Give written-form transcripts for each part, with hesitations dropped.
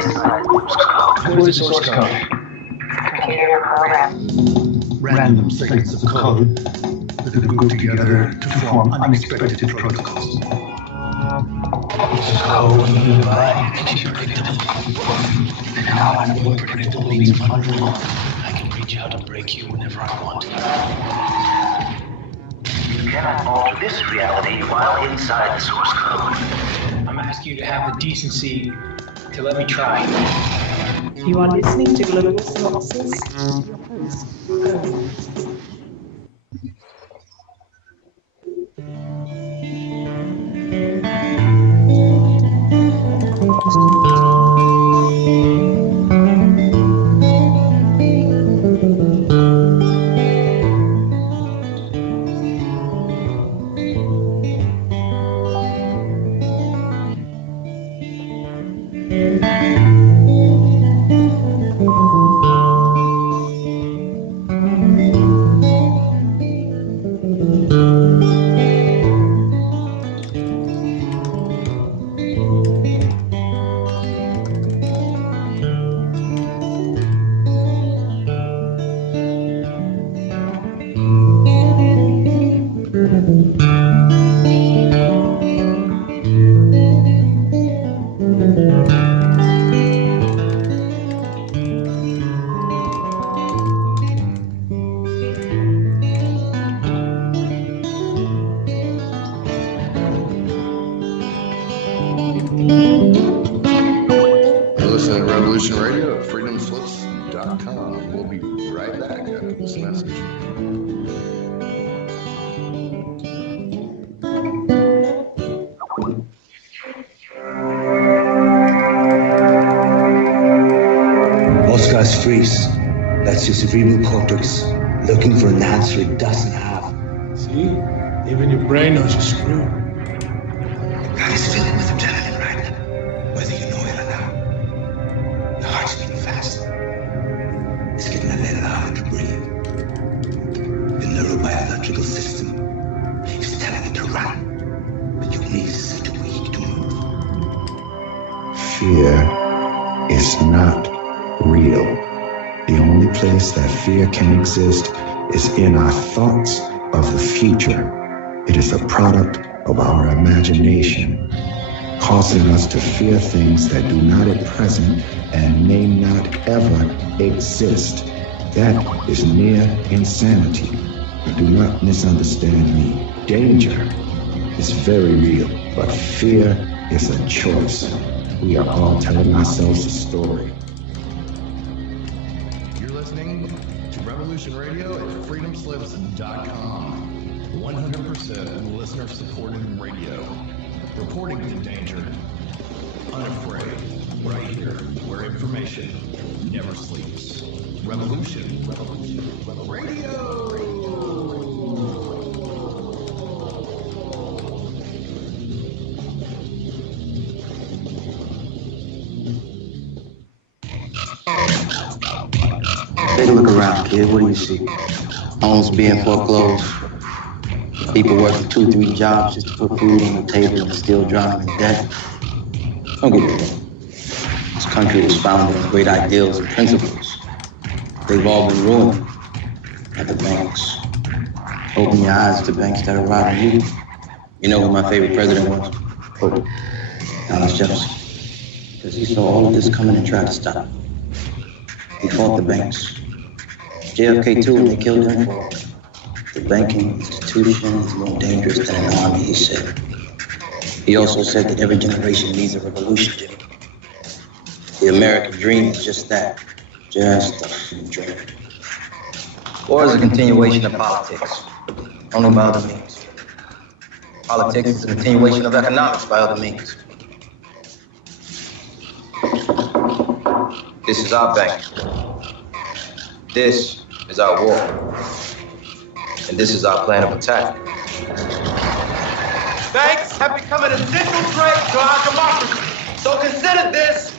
What is the source code? Computer program. Random segments of code that are grouped together to form unexpected protocols. This is code given by predictable. And how I know what predictable means wonderful. I can reach out and break you whenever I want. You cannot alter this reality while inside the source code. I'm asking you to have the decency to let me try. You are listening to Global Synopsis. Your host, Rowland. That's your cerebral cortex looking for an answer it doesn't have. See? Even your brain knows you're screwed. Your body's filling with adrenaline right now, whether you know it or not. Your heart's beating faster. It's getting a little harder to breathe. Your neurobiological system is telling it to run, but your knees are too weak to move. Fear is not real. The only place that fear can exist is in our thoughts of the future. It is a product of our imagination, causing us to fear things that do not at present and may not ever exist. That is near insanity. Do not misunderstand me. Danger is very real, but fear is a choice. We are all telling ourselves a story. Radio at freedomslips.com. 100% listener-supported radio. Reporting to danger. Unafraid. Right here, where information never sleeps. Revolution. Radio! Take a look around, kid. What do you see? Homes being foreclosed. People working 2-3 jobs just to put food on the table and still drowning in debt. Don't get me wrong. This country was founded on great ideals and principles. They've all been ruined by the banks. Open your eyes to banks that are robbing you. You know who my favorite president was? Oh, Thomas Jefferson. Because he saw all of this coming and tried to stop it. He fought the banks. JFK too, and they killed him for it. The banking institution is more dangerous than an army, he said. He also said that every generation needs a revolution, Jimmy. The American dream is just that, just a dream. War is a continuation of politics, only by other means. Politics is a continuation of economics by other means. This is our bank. This is our war. And this is our plan of attack. Banks have become an essential threat to our democracy. So consider this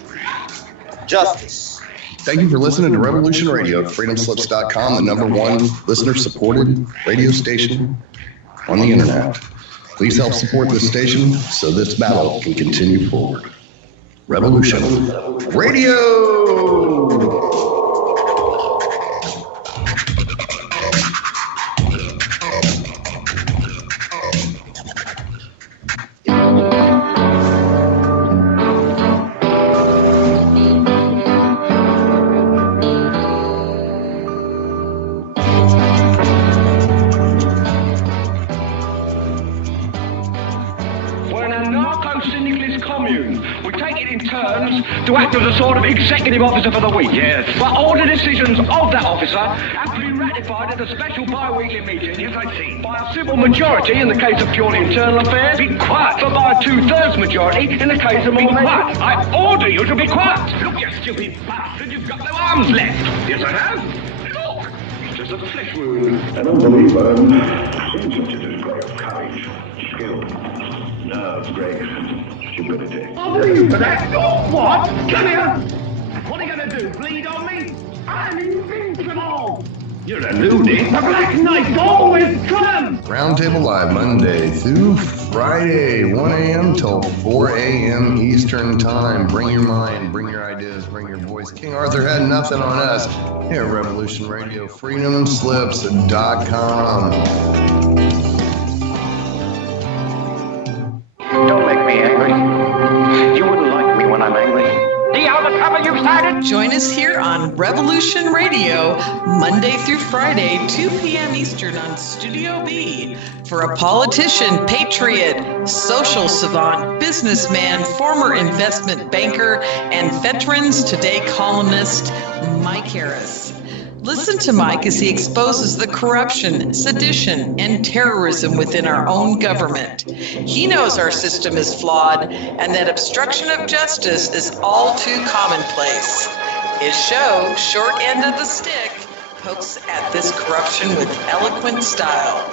justice. Thank you for listening to Revolution Radio at freedomslips.com, the #1 listener-supported radio station on the internet. Please help support this station so this battle can continue forward. Revolution Radio. To act as a sort of executive officer for the week. Yes. But all the decisions of that officer have to be ratified at a special bi-weekly meeting. Yes, I see. By a simple majority in the case of purely internal affairs. Be quiet. But by a 2/3 majority in the case of more quiet. I order you to be quiet. Look, you stupid bastard, you've got no arms left. Yes, I have. Look, it's just a flesh wound. An unbeliever seems to display courage, skill, nerve, grace, stupidity. I'll do you for that. Oh, what? Come here. What are you going to do? Bleed on me? I'm invincible. You're a loony. The Black Knight's always come. Roundtable Live Monday through Friday, 1 a.m. till 4 a.m. Eastern Time. Bring your mind, bring your ideas, bring your voice. King Arthur had nothing on us here at Revolution Radio. FreedomSlips.com. Don't make me angry. You wouldn't like me when I'm angry. See how the trouble you've started? Join us here on Revolution Radio, Monday through Friday, 2 p.m. Eastern on Studio B, for a politician, patriot, social savant, businessman, former investment banker, and Veterans Today columnist, Mike Harris. Listen to Mike as he exposes the corruption, sedition, and terrorism within our own government. He knows our system is flawed and that obstruction of justice is all too commonplace. His show, Short End of the Stick, pokes at this corruption with eloquent style.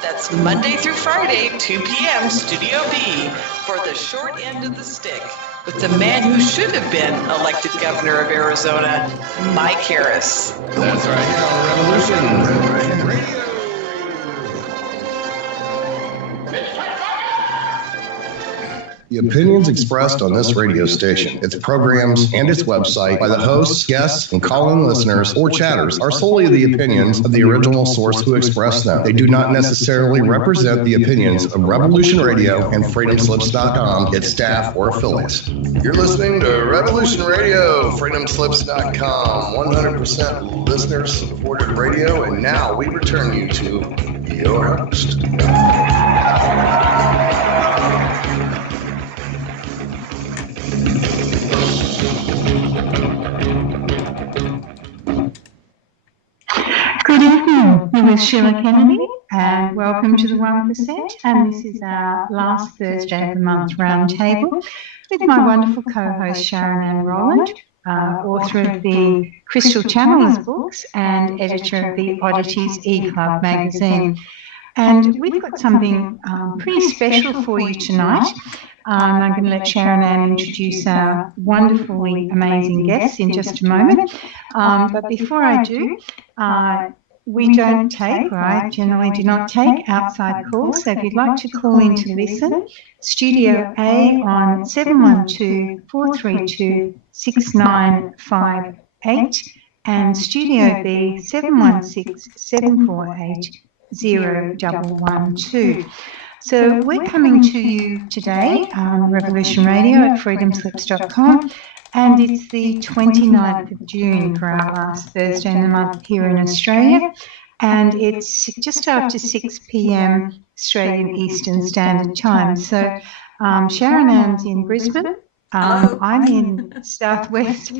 That's Monday through Friday, 2 p.m. Studio B for the Short End of the Stick with the man who should have been elected governor of Arizona, Mike Harris. That's right here on Revolution Radio. The opinions expressed on this radio station, its programs, and its website by the hosts, guests, and call-in listeners or chatters are solely the opinions of the original source who expressed them. They do not necessarily represent the opinions of Revolution Radio and FreedomSlips.com, its staff, or affiliates. You're listening to Revolution Radio, FreedomSlips.com, 100% listener-supported radio, and now we return you to your host. Good evening, here is Sheila Kennedy, and welcome to the 1%. And this is our last Thursday of the month roundtable with my wonderful co-host Sharon and Rowland, author of the Crystal Channelers books and editor of the Oddities e-club magazine. And we've got something pretty special for you tonight. I'm going to let Sharon Ann introduce our wonderfully amazing guests in just a moment. But before I do, we don't take, or I generally do not take outside calls. So if you'd like to call in to listen, Studio A on 712-432-6958 and Studio B 716-748-0112. So we're coming to you today on Revolution Radio at freedomslips.com, and it's the 29th of June for our last Thursday in the month here in Australia, and it's just after 6 p.m. Australian Eastern Standard Time. So Sharon Ann's in Brisbane. I'm in southwest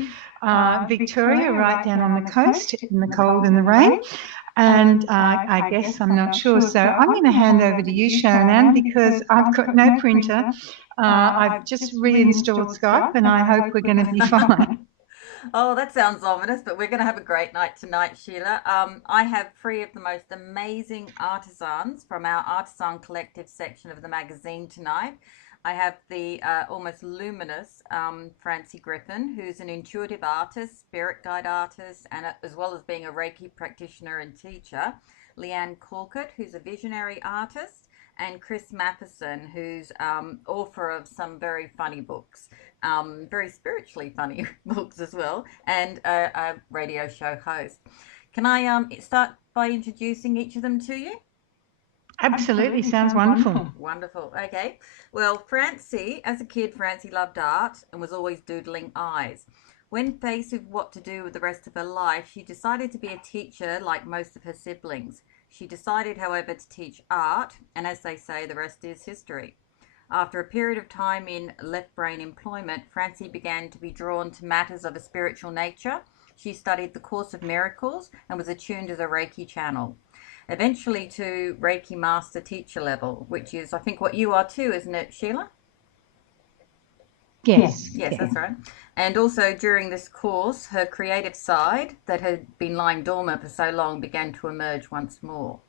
Victoria, right down on the coast in the cold and the rain. And I guess I'm not sure. So I'm going to hand over to you, Sharon Ann, because I've got no printer. I've just reinstalled Skype, and I hope we're going to be fine. Oh, that sounds ominous, but we're going to have a great night tonight, Sheila. I have 3 of the most amazing artisans from our Artisan Collective section of the magazine tonight. I have the almost luminous Francie Griffin, who's an intuitive artist, spirit guide artist, and as well as being a Reiki practitioner and teacher. Caulkett, who's a visionary artist, and Cris Matheson, who's author of some very funny books, very spiritually funny books as well, and a radio show host. Can I start by introducing each of them to you? Absolutely, sounds wonderful. Wonderful. Okay. Well, Francie, as a kid, Francie loved art and was always doodling eyes. When faced with what to do with the rest of her life, she decided to be a teacher like most of her siblings. She decided, however, to teach art, and as they say, the rest is history. After a period of time in left brain employment, Francie began to be drawn to matters of a spiritual nature. She studied the Course of Miracles and was attuned as a Reiki channel, eventually to Reiki Master teacher level, which is, I think, what you are too, isn't it, Sheila? Yes. Yes, that's right. And also during this course, her creative side that had been lying dormant for so long began to emerge once more.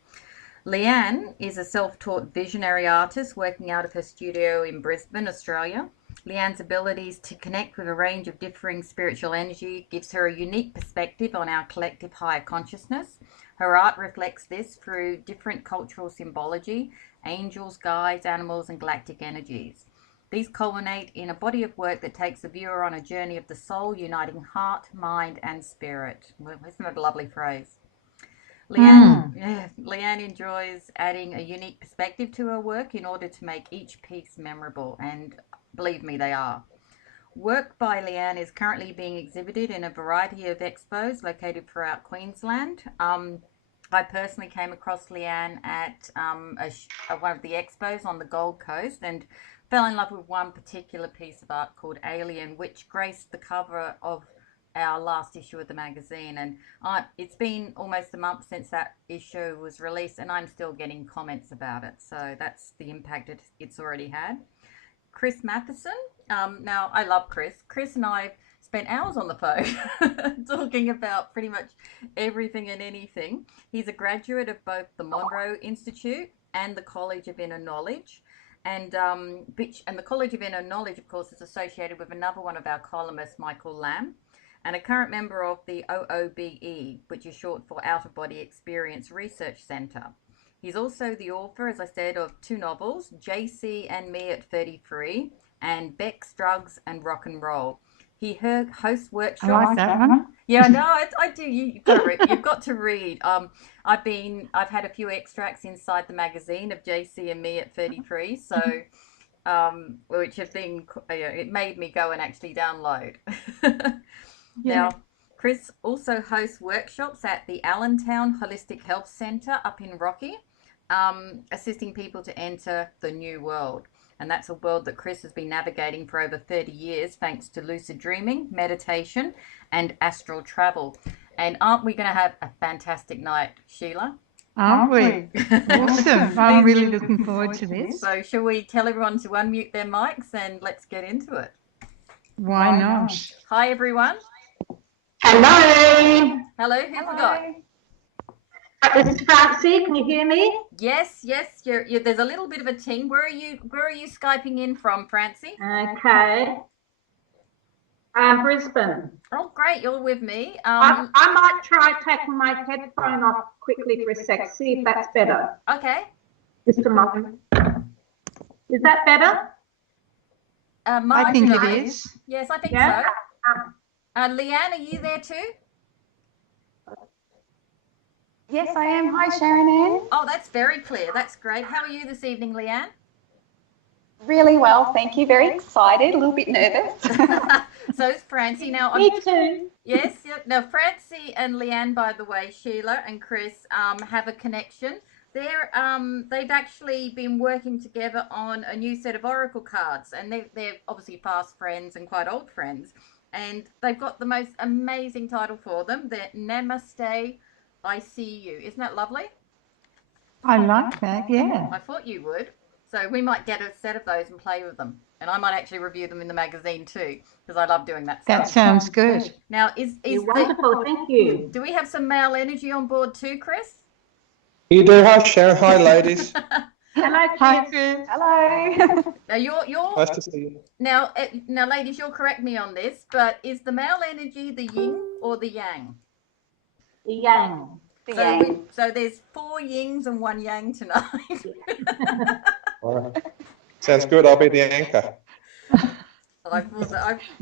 Leanne is a self-taught visionary artist working out of her studio in Brisbane, Australia. Leanne's abilities to connect with a range of differing spiritual energy gives her a unique perspective on our collective higher consciousness. Her art reflects this through different cultural symbology, angels, guides, animals, and galactic energies. These culminate in a body of work that takes the viewer on a journey of the soul, uniting heart, mind, and spirit. Well, isn't that a lovely phrase? Leanne enjoys adding a unique perspective to her work in order to make each piece memorable, and believe me, they are. Work by Leanne is currently being exhibited in a variety of expos located throughout Queensland. I personally came across Leanne at one of the expos on the Gold Coast and fell in love with one particular piece of art called Alien, which graced the cover of our last issue of the magazine. And it's been almost a month since that issue was released, and I'm still getting comments about it. So that's the impact it's already had. Cris Matheson. Now, I love Cris. Cris and I spent hours on the phone talking about pretty much everything and anything. He's a graduate of both the Monroe Institute and the College of Inner Knowledge. And the College of Inner Knowledge, of course, is associated with another one of our columnists, Michael Lamb, and a current member of the OOBE, which is short for Out of Body Experience Research Centre. He's also the author, as I said, of 2 novels, JC and Me at 33, and Beck's Drugs and Rock and Roll. He hosts workshops. I like that one. Yeah, no, I do. You've got to read. You've got to read. I've had a few extracts inside the magazine of JC and Me at 33, so which have been, it made me go and actually download. Now, Cris also hosts workshops at the Allentown Holistic Health Centre up in Rocky, assisting people to enter the new world. And that's a world that Cris has been navigating for over 30 years, thanks to lucid dreaming, meditation, and astral travel. And aren't we going to have a fantastic night, Sheila? Aren't we? Awesome. I'm really looking forward to this. So shall we tell everyone to unmute their mics and let's get into it? Why not? Hi, everyone. Hello. Hello, who we got? This is Francie. Can you hear me? Yes. You're, there's a little bit of a ting. Where are you Skyping in from, Francie? Okay. Brisbane. Oh, great. You're with me. I might try taking my headphone off quickly for a sec. See if that's better. Okay. Just a moment. Is that better? I think it is. Yes, I think so. Leanne, are you there too? Yes, I am. Hi, Sharon. Oh, that's very clear. That's great. How are you this evening, Leanne? Really well, thank you. Very excited, a little bit nervous. So is Francie. Now, me too. Yes. Now, Francie and Leanne, by the way, Sheila and Cris have a connection. They've actually been working together on a new set of oracle cards, and they're obviously fast friends and quite old friends. And they've got the most amazing title for them. They're Namaste, I See You. Isn't that lovely? I like that, yeah. I thought you would. So we might get a set of those and play with them. And I might actually review them in the magazine too, because I love doing that stuff. That sounds good. Now, You're wonderful, thank you. Do we have some male energy on board too, Cris? You do. Hi, Sharon. Hi, ladies. Hello, Chris. Hello. Now you're Nice to see you. now, ladies, you'll correct me on this, but is the male energy the yin or the yang? The yang. The So, yang. so there's 4 yings and 1 yang tonight. All right. Sounds good. I'll be the anchor. I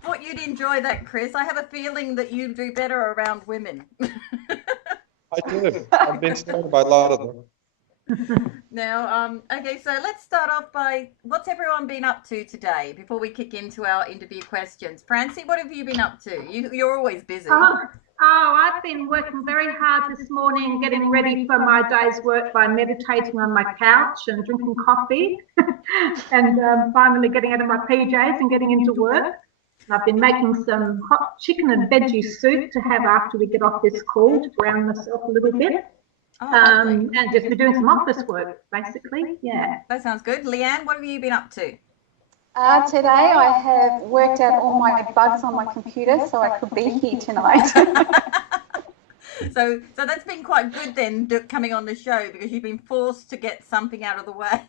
thought you'd enjoy that, Chris. I have a feeling that you do better around women. I do. I've been surrounded by a lot of them. Now, okay, so let's start off by what's everyone been up to today before we kick into our interview questions. Francie, what have you been up to? You're always busy. I've been working very hard this morning, getting ready for my day's work by meditating on my couch and drinking coffee and finally getting out of my PJs and getting into work. I've been making some hot chicken and veggie soup to have after we get off this call to ground myself a little bit. And just been doing some office work, basically. Yeah. That sounds good. Leanne, what have you been up to? Today I have worked out all my bugs on my computer so I could be here tonight. So that's been quite good then, coming on the show, because you've been forced to get something out of the way.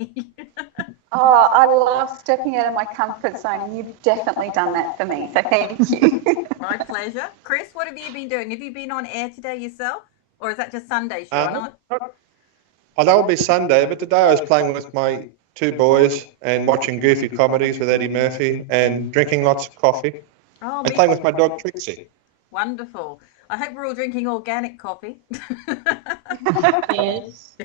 Oh, I love stepping out of my comfort zone, and you've definitely done that for me, so thank you. My pleasure. Chris, what have you been doing? Have you been on air today yourself? Or is that just Sunday, Sharon? Oh, that would be Sunday, but today I was playing with my 2 boys and watching goofy comedies with Eddie Murphy and drinking lots of coffee and playing with my dog Trixie. Wonderful. I hope we're all drinking organic coffee. Yes.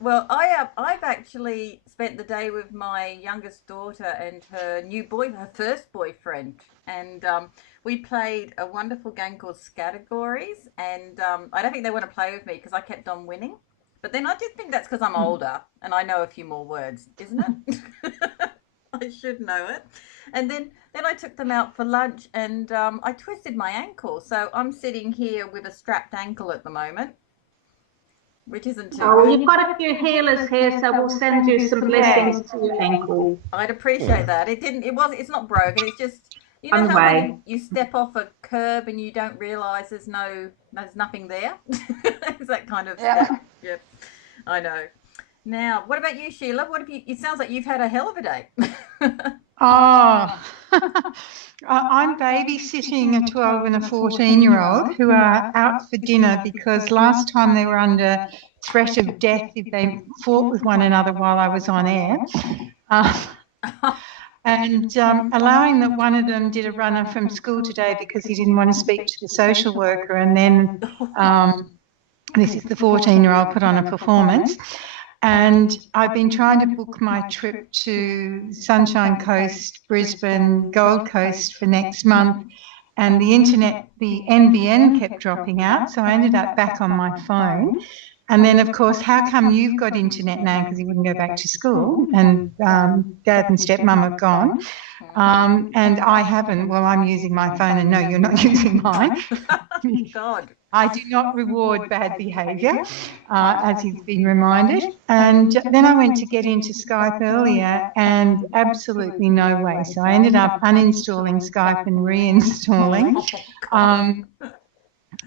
Well, I've actually spent the day with my youngest daughter and her first boyfriend, and we played a wonderful game called Categories, and I don't think they want to play with me because I kept on winning. But then I just think that's because I'm older and I know a few more words, isn't it? I should know it. And then I took them out for lunch, and I twisted my ankle. So I'm sitting here with a strapped ankle at the moment, which isn't too good. You've got a few healers here, so we'll send you some blessings to your ankle. I'd appreciate that. It's not broken. It's just, you know how when you step off a curb and you don't realise there's nothing there? It's that kind of stuff. Yep, I know. Now, what about you, Sheila? What have you? It sounds like you've had a hell of a day. I'm babysitting a 12 and a 14-year-old who are out for dinner because last time they were under threat of death if they fought with one another while I was on air. And allowing that one of them did a runner from school today because he didn't want to speak to the social worker, and then this is the 14-year-old put on a performance. And I've been trying to book my trip to Sunshine Coast, Brisbane, Gold Coast for next month, and the NBN kept dropping out, so I ended up back on my phone. And then, of course, how come you've got internet now? Because you wouldn't go back to school, and Dad and stepmum have gone, and I haven't. Well, I'm using my phone, and no, you're not using mine. God. I do not reward bad behaviour, as he's been reminded. And then I went to get into Skype earlier, and absolutely no way. So I ended up uninstalling Skype and reinstalling.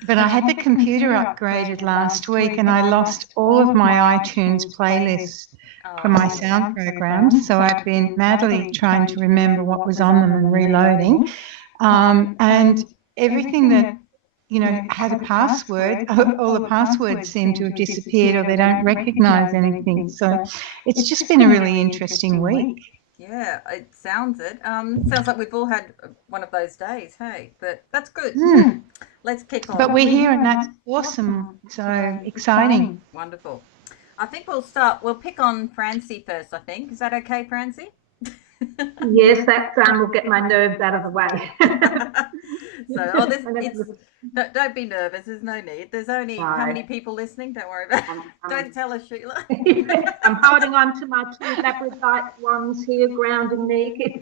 But I had the computer upgraded last week, and I lost all of my iTunes playlists for my sound programs. So I've been madly trying to remember what was on them and reloading. And everything that had a password, all the passwords seem to have disappeared, or they don't recognise anything. So it's just been a really interesting week. Yeah, it sounds it. Sounds like we've all had one of those days, hey? But that's good. Let's kick on. But we're here, and that's awesome. So exciting. Wonderful. I think we'll pick on Francie first, I think. Is that okay, Francie? Yes, that will get my nerves out of the way. Don't be nervous. There's no need. There's only how many people listening? Don't worry about it. Don't tell us, Sheila. I'm holding on to my 2 labradorite ones here, grounding me.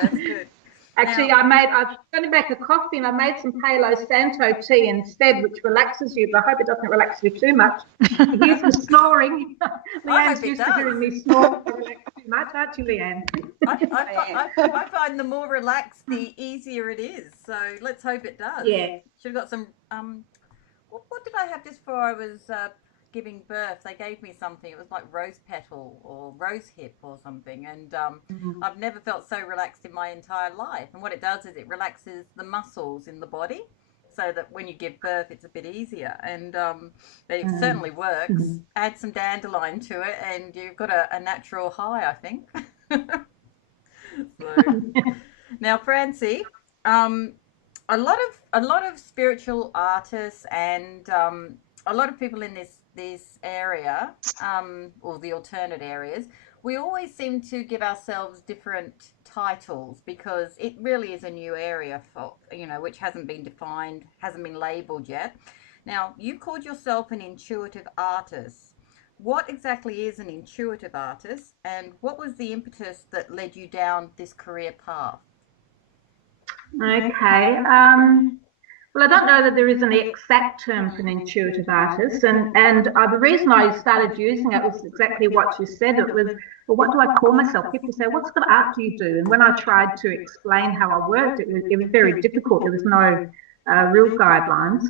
That's good. Actually, I was going to make a coffee, and I made some Palo Santo tea instead, which relaxes you, but I hope it doesn't relax you too much. Here's the snoring. Leanne's used to hearing me snore. Relax too much, aren't you, Leanne? I find the more relaxed, the easier it is. So let's hope it does. Yeah. Should have got some. What did I have just before I was giving birth? They gave me something. It was like rose petal or rose hip or something, and I've never felt so relaxed in my entire life. And what it does is it relaxes the muscles in the body, so that when you give birth, it's a bit easier. And it certainly works. Add some dandelion to it, and you've got a natural high, I think. So, now, Francie, a lot of spiritual artists and a lot of people in this area, or the alternate areas, we always seem to give ourselves different titles because it really is a new area for, which hasn't been defined, hasn't been labelled yet. Now, you called yourself an intuitive artist. What exactly is an intuitive artist, and what was the impetus that led you down this career path? Okay. Well, I don't know that there is an exact term for an intuitive artist, and the reason I started using it was exactly what you said. It was, well, what do I call myself? People say, what sort of art do you do? And when I tried to explain how I worked, it was very difficult. There was no real guidelines.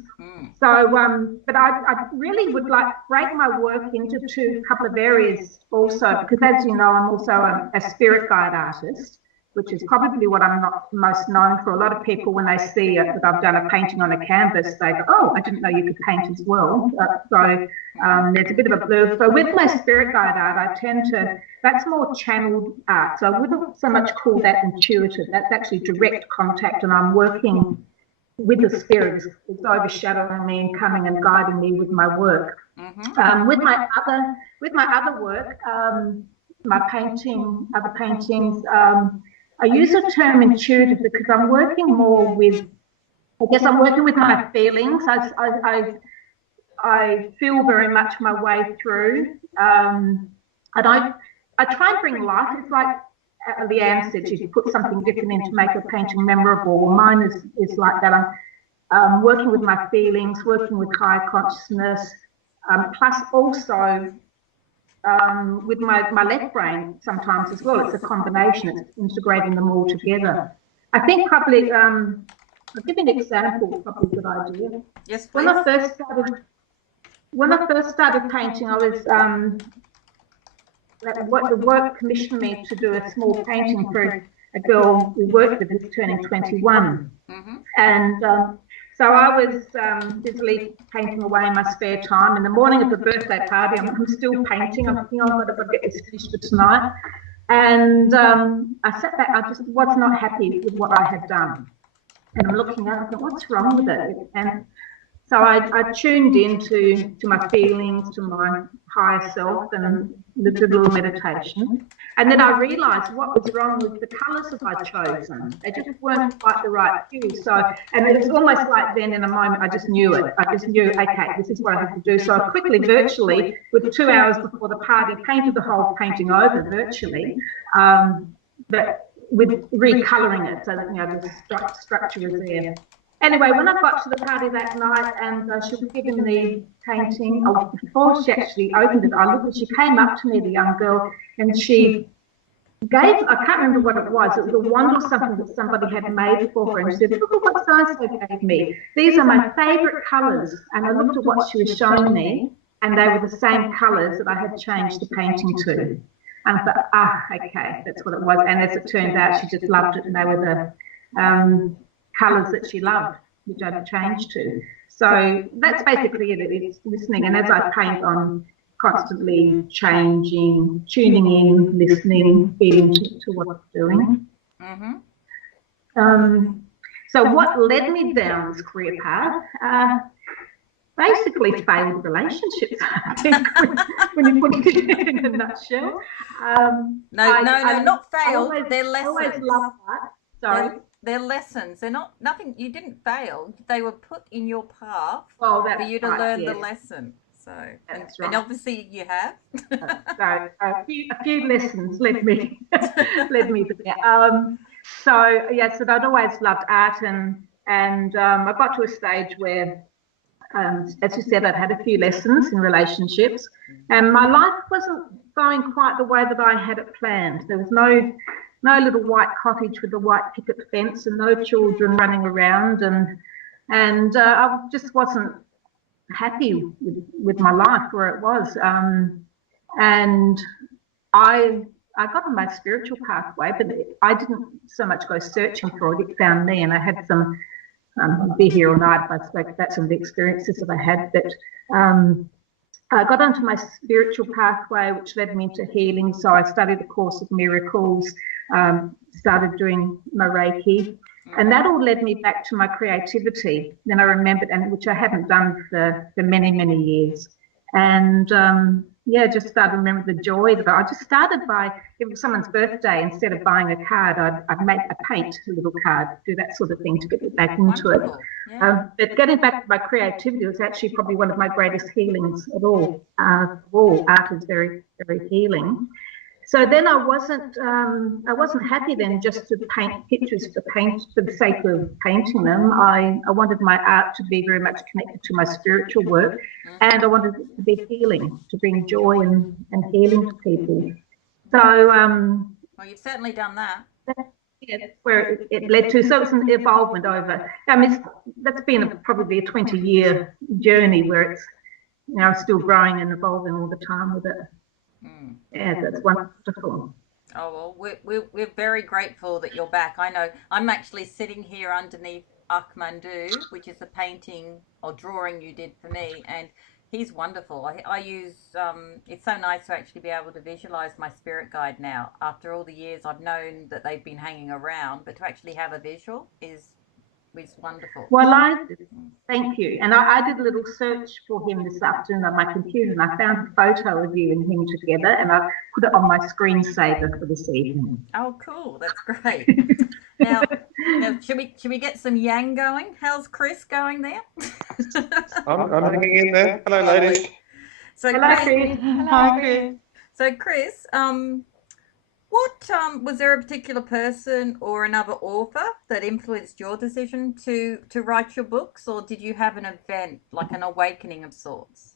So, but I really would like to break my work into a couple of areas also, because as you know, I'm also a spirit guide artist, which is probably what I'm not most known for. A lot of people, when they see that I've done a painting on a canvas, they go, oh, I didn't know you could paint as well. So there's a bit of a blur. So with my spirit guide art, I tend to, that's more channeled art. So I wouldn't so much call that intuitive. That's actually direct contact, and I'm working with the spirit. It's overshadowing me and coming and guiding me with my work. With my other work, my other paintings, I use the term intuitive because I'm working more with, I guess I'm working with my feelings. I feel very much my way through. And I try and bring life. It's like Leanne said, you put something different in to make a painting memorable. Well, mine is like that. I'm working with my feelings, working with higher consciousness, plus also with my left brain sometimes as well. It's a combination. It's integrating them all together. I think probably, I'll give you an example, probably a good idea. Yes, please. When I first started painting, I was, the work commissioned me to do a small painting for a girl we worked with who's turning 21. And so I was busily painting away in my spare time. In the morning of the birthday party, I'm still painting. I'm thinking, oh, I've got to get this finished for tonight. And I sat back, I just was not happy with what I had done. And I'm looking at it, I thought, what's wrong with it? And so I tuned into my feelings, to my higher self, and did a little meditation. And then I realised what was wrong with the colours that I'd chosen. They just weren't quite the right hue. So, and it was almost like then in a moment, I just knew it. I just knew, okay, this is what I have to do. So I quickly, virtually, with 2 hours before the party, painted the whole painting over virtually, but with recolouring it so that, the structure was there. Anyway, when I got to the party that night and she was giving the painting, before she actually opened it, she came up to me, the young girl, and she gave, I can't remember what it was a wand or something that somebody had made for her, and she said, look at what so-and-so gave me. These are my favourite colours. And I looked at what she was showing me, and they were the same colours that I had changed the painting to. And I thought, okay, that's what it was. And as it turned out, she just loved it, and they were the colours that she loved, which I'd changed to. So that's basically it. It's listening, and as I paint, I'm constantly changing, tuning in, listening, feeling to what I'm doing. So what led me down this career path? Basically failed relationships, I think, when you put it in a nutshell. No, not failed. They're lessons. I always loved that. Sorry. They're lessons. They're not nothing. You didn't fail. They were put in your path for you to learn the lesson. So, and obviously you have. So a few lessons led me there. So yes, I'd always loved art, and I got to a stage where, as you said, I'd had a few lessons in relationships, and my life wasn't going quite the way that I had it planned. There was no little white cottage with a white picket fence and no children running around, and I just wasn't happy with my life where it was. And I got on my spiritual pathway, but I didn't so much go searching for it. It found me, and I had some I'd be here all night if I spoke about some of the experiences that I had. But I got onto my spiritual pathway, which led me into healing. So I studied the Course of Miracles, started doing my Reiki, and that all led me back to my creativity. Then I remembered, and which I haven't done for many, many years. And just started to remember the joy that I just started by, if it was someone's birthday, instead of buying a card, I'd paint a little card, do that sort of thing to get back into it. Yeah. But getting back to my creativity was actually probably one of my greatest healings at all. Art is very, very healing. So then I wasn't happy then just to paint pictures for the sake of painting them. I wanted my art to be very much connected to my spiritual work, and I wanted it to be healing, to bring joy and healing to people. So well, you've certainly done that. Yeah, that's where it led to. So it's an evolvement over. I mean, that's been probably a 20-year journey where it's still growing and evolving all the time with it. Yeah, that's wonderful. Oh, well, we're very grateful that you're back. I know I'm actually sitting here underneath Akhmandu, which is the painting or drawing you did for me, and he's wonderful. I use, it's so nice to actually be able to visualize my spirit guide now. After all the years I've known that they've been hanging around, but to actually have a visual is wonderful. Well, thank you. And I did a little search for him this afternoon on my computer, and I found a photo of you and him together, and I put it on my screensaver for this evening. Oh, cool. That's great. Now, should we get some yang going? How's Chris going there? I'm hanging in there. Hello, ladies. So, hello, Chris. Hi, Chris. So, Chris, what was there a particular person or another author that influenced your decision to write your books, or did you have an event, like an awakening of sorts?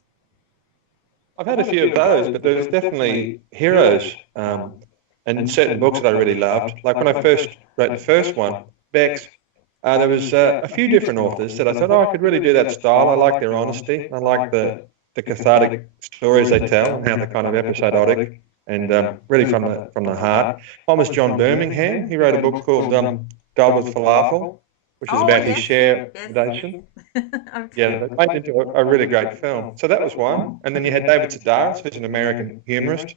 I've had a few of those, but there's definitely heroes and certain books that I really loved. Like when I first wrote the first one, Bex, there was a few different authors that I thought, I could really do that style. I like their honesty. I like the cathartic stories they tell and how they're kind of episodic. And really from the heart. One was John Birmingham. He wrote a book called Dog with Falafel, which is about his share foundation. Yeah, they made it into a really great film. So that was one. And then you had David Sedaris, who's an American humorist.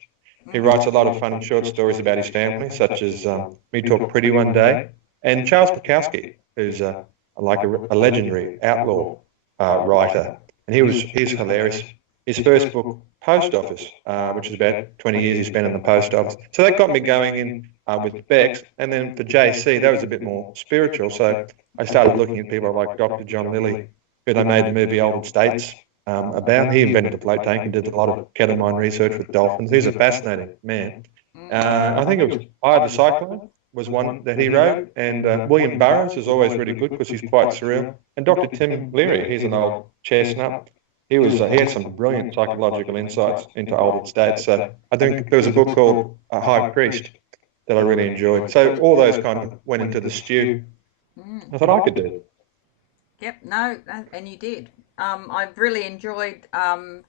He writes a lot of fun short stories about his family, such as Me Talk Pretty One Day. And Charles Bukowski, who's a legendary outlaw writer. And he's hilarious. His first book, Post Office, which is about 20 years he spent in the post office. So that got me going in with Bex. And then for JC, that was a bit more spiritual. So I started looking at people like Dr. John Lilly, who they made the movie Altered States about. He invented the float tank and did a lot of ketamine research with dolphins. He's a fascinating man. I think it was Eye of the Cyclone was one that he wrote. And William Burroughs is always really good because he's quite surreal. And Dr. Tim Leary, he's an old chestnut. He had some brilliant psychological insights into Altered States. So I think there was a book called High Priest that I really enjoyed. So all those kind of went into the stew. I thought I could do it. Yep, no, and you did. I've really enjoyed, I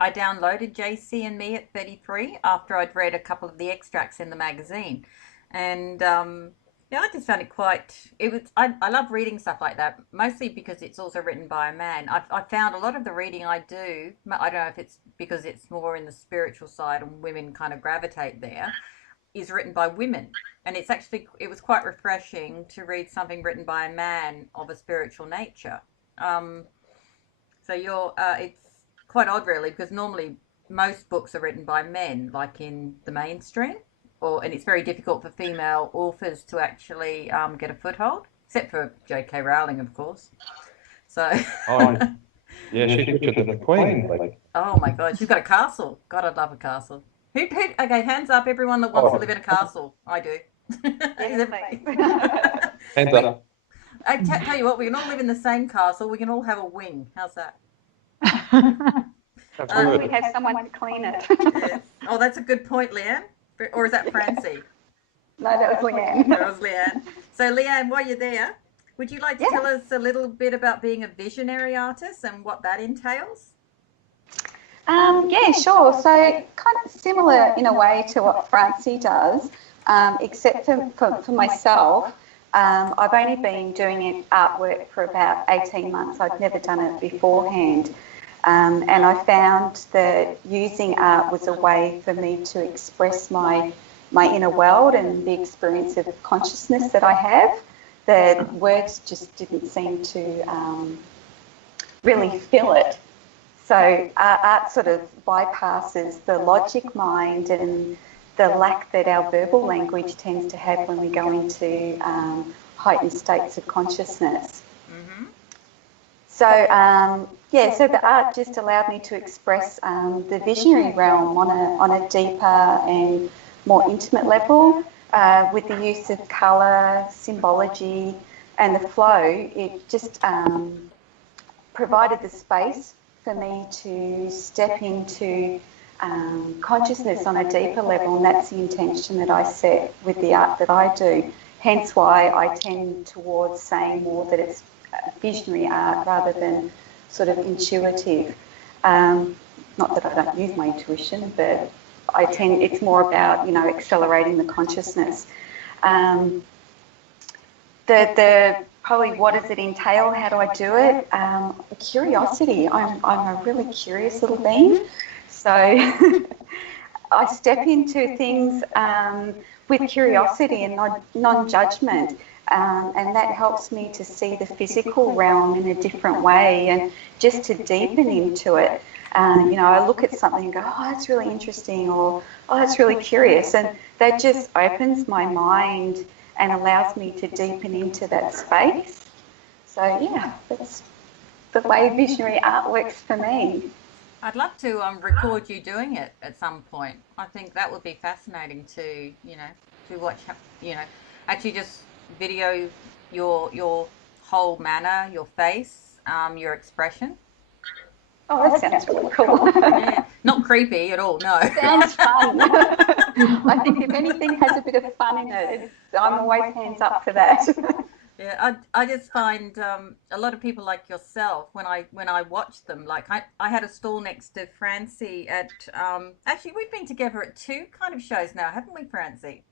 downloaded JC and Me at 33 after I'd read a couple of the extracts in the magazine. And yeah, I just found it I love reading stuff like that, mostly because it's also written by a man. I found a lot of the reading I do, I don't know if it's because it's more in the spiritual side and women kind of gravitate there, is written by women. And it was quite refreshing to read something written by a man of a spiritual nature. So it's quite odd really, because normally most books are written by men, like in the mainstream. And it's very difficult for female authors to actually get a foothold, except for J.K. Rowling, of course. So. Yeah, she's the queen. Like. Oh my God, she's got a castle. God, I'd love a castle. Okay, hands up, everyone that wants to live in a castle. I do. Hands up. I tell you what, we can all live in the same castle. We can all have a wing. How's that? We have someone to clean it. Yes. Oh, that's a good point, Leanne. Or is that Francie? No, that was Leanne. That was Leanne. So, Leanne, while you're there, would you like to tell us a little bit about being a visionary artist and what that entails? Yeah, sure. So, kind of similar in a way to what Francie does, except for myself. I've only been doing artwork for about 18 months. I'd never done it beforehand. And I found that using art was a way for me to express my inner world and the experience of consciousness that I have. The words just didn't seem to really fill it. So art sort of bypasses the logic mind and the lack that our verbal language tends to have when we go into heightened states of consciousness. Mm-hmm. So, so the art just allowed me to express the visionary realm on a deeper and more intimate level with the use of colour, symbology and the flow. It just provided the space for me to step into consciousness on a deeper level, and that's the intention that I set with the art that I do. Hence why I tend towards saying more that it's visionary art rather than sort of intuitive. Not that I don't use my intuition, but it's more about, accelerating the consciousness. Probably what does it entail? How do I do it? Curiosity. I'm a really curious little being. So I step into things with curiosity and non-judgment. And that helps me to see the physical realm in a different way and just to deepen into it. I look at something and go, oh, that's really interesting, or oh, that's really curious. And that just opens my mind and allows me to deepen into that space. So, yeah, that's the way visionary art works for me. I'd love to record you doing it at some point. I think that would be fascinating to watch, actually just video your whole manner, your face, your expression. Oh, that sounds really cool. Yeah, not creepy at all, no. Sounds fun. I think if anything has a bit of fun in it, I'm always hands up for that. Yeah, I just find a lot of people like yourself, when I watch them, like I had a stall next to Francie at, actually we've been together at 2 kind of shows now, haven't we, Francie?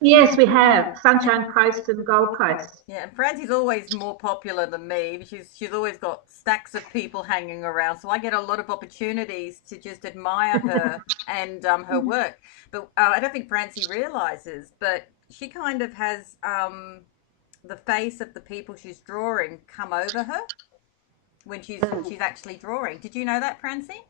Yes, we have. Sunshine Coast and Gold Coast. Yeah, and Francie's always more popular than me. She's always got stacks of people hanging around, so I get a lot of opportunities to just admire her and her work. But I don't think Francie realises, but she kind of has the face of the people she's drawing come over her when she's actually drawing. Did you know that, Francie?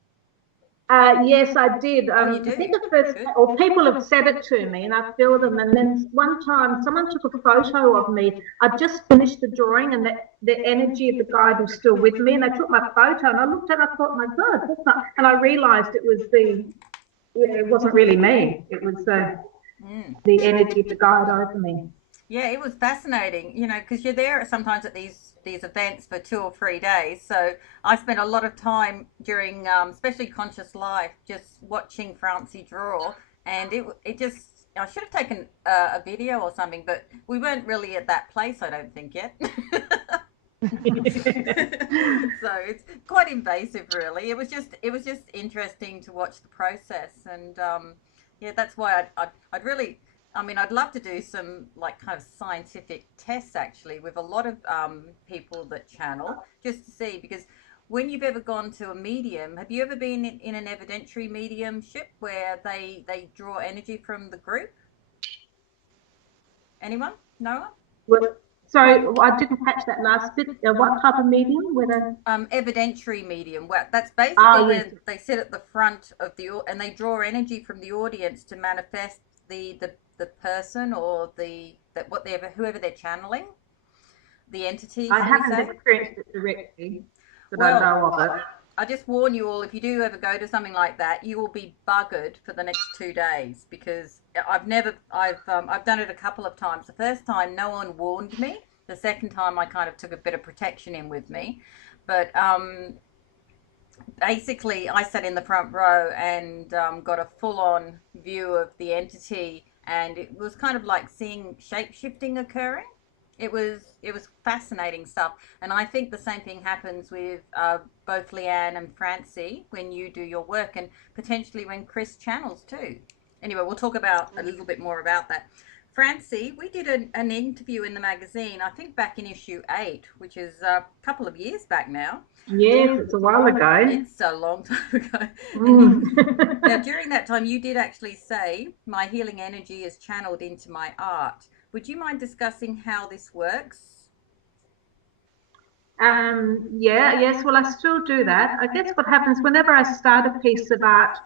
Yes, I did. I think the first, or people have said it to me, and I feel them. And then one time, someone took a photo of me. I'd just finished the drawing, and the energy of the guide was still with me. And they took my photo, and I looked at it, I thought, my God, that's not. And I realised it was it wasn't really me. It was the energy of the guide over me. Yeah, it was fascinating, because you're there sometimes at these events for 2 or 3 days. So I spent a lot of time during, especially Conscious Life, just watching Francie draw, and it just, I should have taken a video or something, but we weren't really at that place, I don't think, yet. So it's quite invasive, really. It was just interesting to watch the process, and yeah, that's why I'd really. I mean, I'd love to do some kind of scientific tests actually with a lot of people that channel, just to see, because when you've ever gone to a medium, have you ever been in an evidentiary mediumship where they draw energy from the group? Anyone? No one? Well, sorry, I didn't catch that last bit. What type of medium? Evidentiary medium. Well, that's basically where they sit at the front of and they draw energy from the audience to manifest the person or whoever they're channeling, the entity. I haven't experienced it directly, but I know of it. I just warn you all, if you do ever go to something like that, you will be buggered for the next 2 days, because I've done it a couple of times. The first time no one warned me. The second time I kind of took a bit of protection in with me, but basically I sat in the front row and got a full-on view of the entity. And it was kind of like seeing shape-shifting occurring. It was fascinating stuff. And I think the same thing happens with both Leanne and Francie when you do your work, and potentially when Cris channels too. Anyway, we'll talk about a little bit more about that. Francie, we did an interview in the magazine, I think back in issue 8, which is a couple of years back now. Yes, it's a while ago. It's a long time ago. Now, during that time, you did actually say, my healing energy is channeled into my art. Would you mind discussing how this works? Yes, well, I still do that. I guess what happens whenever I start a piece of art,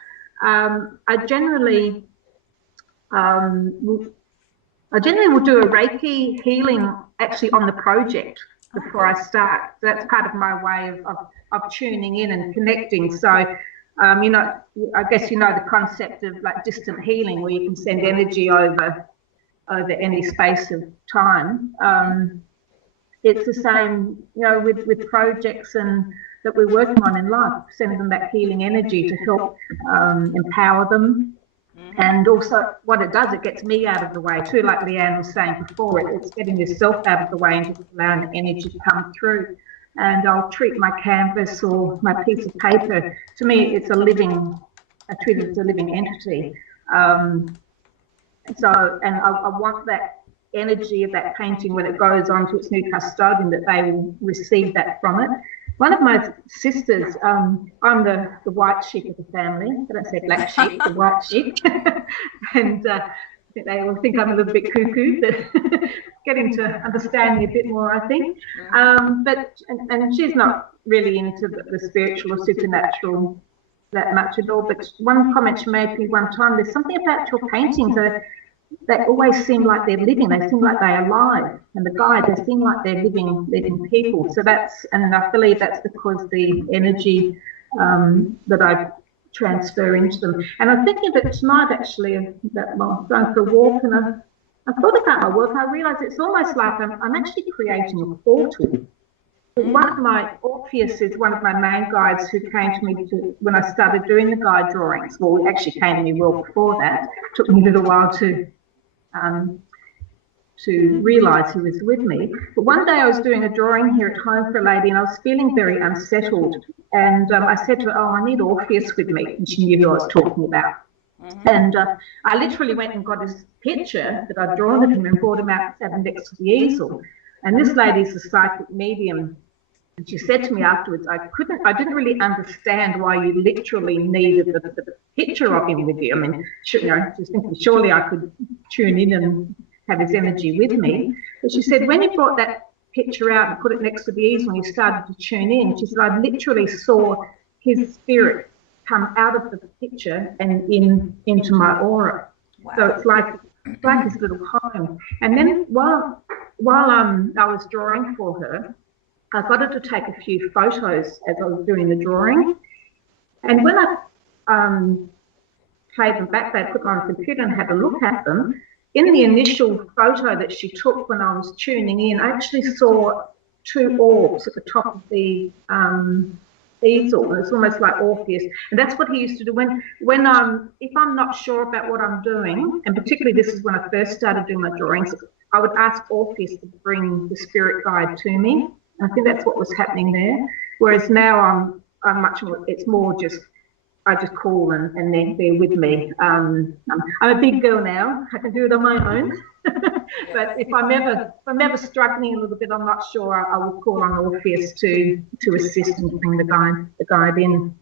I generally will do a Reiki healing actually on the project before I start. So that's part of my way of tuning in and connecting. So, you know, I guess you know the concept of like distant healing, where you can send energy over any space of time. It's the same, you know, with projects and that we're working on in life, sending them that healing energy to help empower them. And also what it does, it gets me out of the way too, like Leanne was saying before, it's getting yourself out of the way and just allowing the energy to come through. And I'll treat my canvas or my piece of paper, to me it's I treat it as a living entity. So, and I want that energy of that painting when it goes on to its new custodian, that they will receive that from it. One of my sisters, I'm the white sheep of the family. I don't say black sheep, the white sheep. And I think they all think I'm a little bit cuckoo, but getting to understand me a bit more, I think. But she's not really into the spiritual or supernatural that much at all. But one comment she made to me one time, there's something about your paintings they always seem like they're living. They seem like they're alive. And the guide, they seem like they're living people. So and I believe that's because the energy that I transfer into them. And I'm thinking of it tonight, actually, that I'm going for a walk, and I thought about my work, and I realised it's almost like I'm actually creating a portal. One of my, Orpheus is one of my main guides who came to me when I started doing the guide drawings. Well, he actually came to me well before that. It took me a little while to realise he was with me. But one day I was doing a drawing here at home for a lady, and I was feeling very unsettled. And I said to her, oh, I need Orpheus with me. And she knew who I was talking about. And I literally went and got his picture that I'd drawn of him and brought him out and sat him next to the easel. And this lady's a psychic medium. And she said to me afterwards, I didn't really understand why you literally needed the picture of him with you. I mean, she was thinking, surely I could tune in and have his energy with me. But she said, when you brought that picture out and put it next to the easel and you started to tune in, she said, I literally saw his spirit come out of the picture and into my aura. Wow. So it's like this little home. And then while I was drawing for her, I got her to take a few photos as I was doing the drawing. And when I played them back, they put them on the computer and had a look at them. In the initial photo that she took when I was tuning in, I actually saw two orbs at the top of the easel. It's almost like Orpheus. And that's what he used to do when if I'm not sure about what I'm doing, and particularly this is when I first started doing my drawings, I would ask Orpheus to bring the spirit guide to me. And I think that's what was happening there. Whereas now I'm much more, it's more just, I just call and they're with me. I'm a big girl now. I can do it on my own. But if I'm ever struggling a little bit, I'm not sure, I will call on Orpheus to assist and bring the guide in.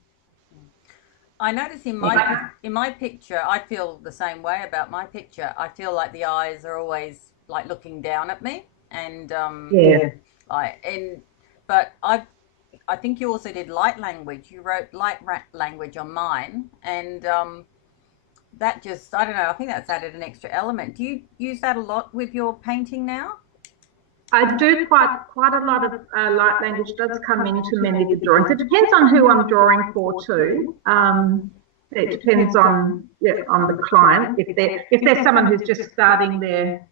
I notice in my picture, I feel the same way about my picture. I feel like the eyes are always like looking down at me, and but I think you also did light language. You wrote light language on mine, and that just, I don't know, I think that's added an extra element. Do you use that a lot with your painting now? I do quite a lot of light language does come into many of the drawings. It depends on who I'm drawing for too. It depends on the client. If they're someone who's just starting their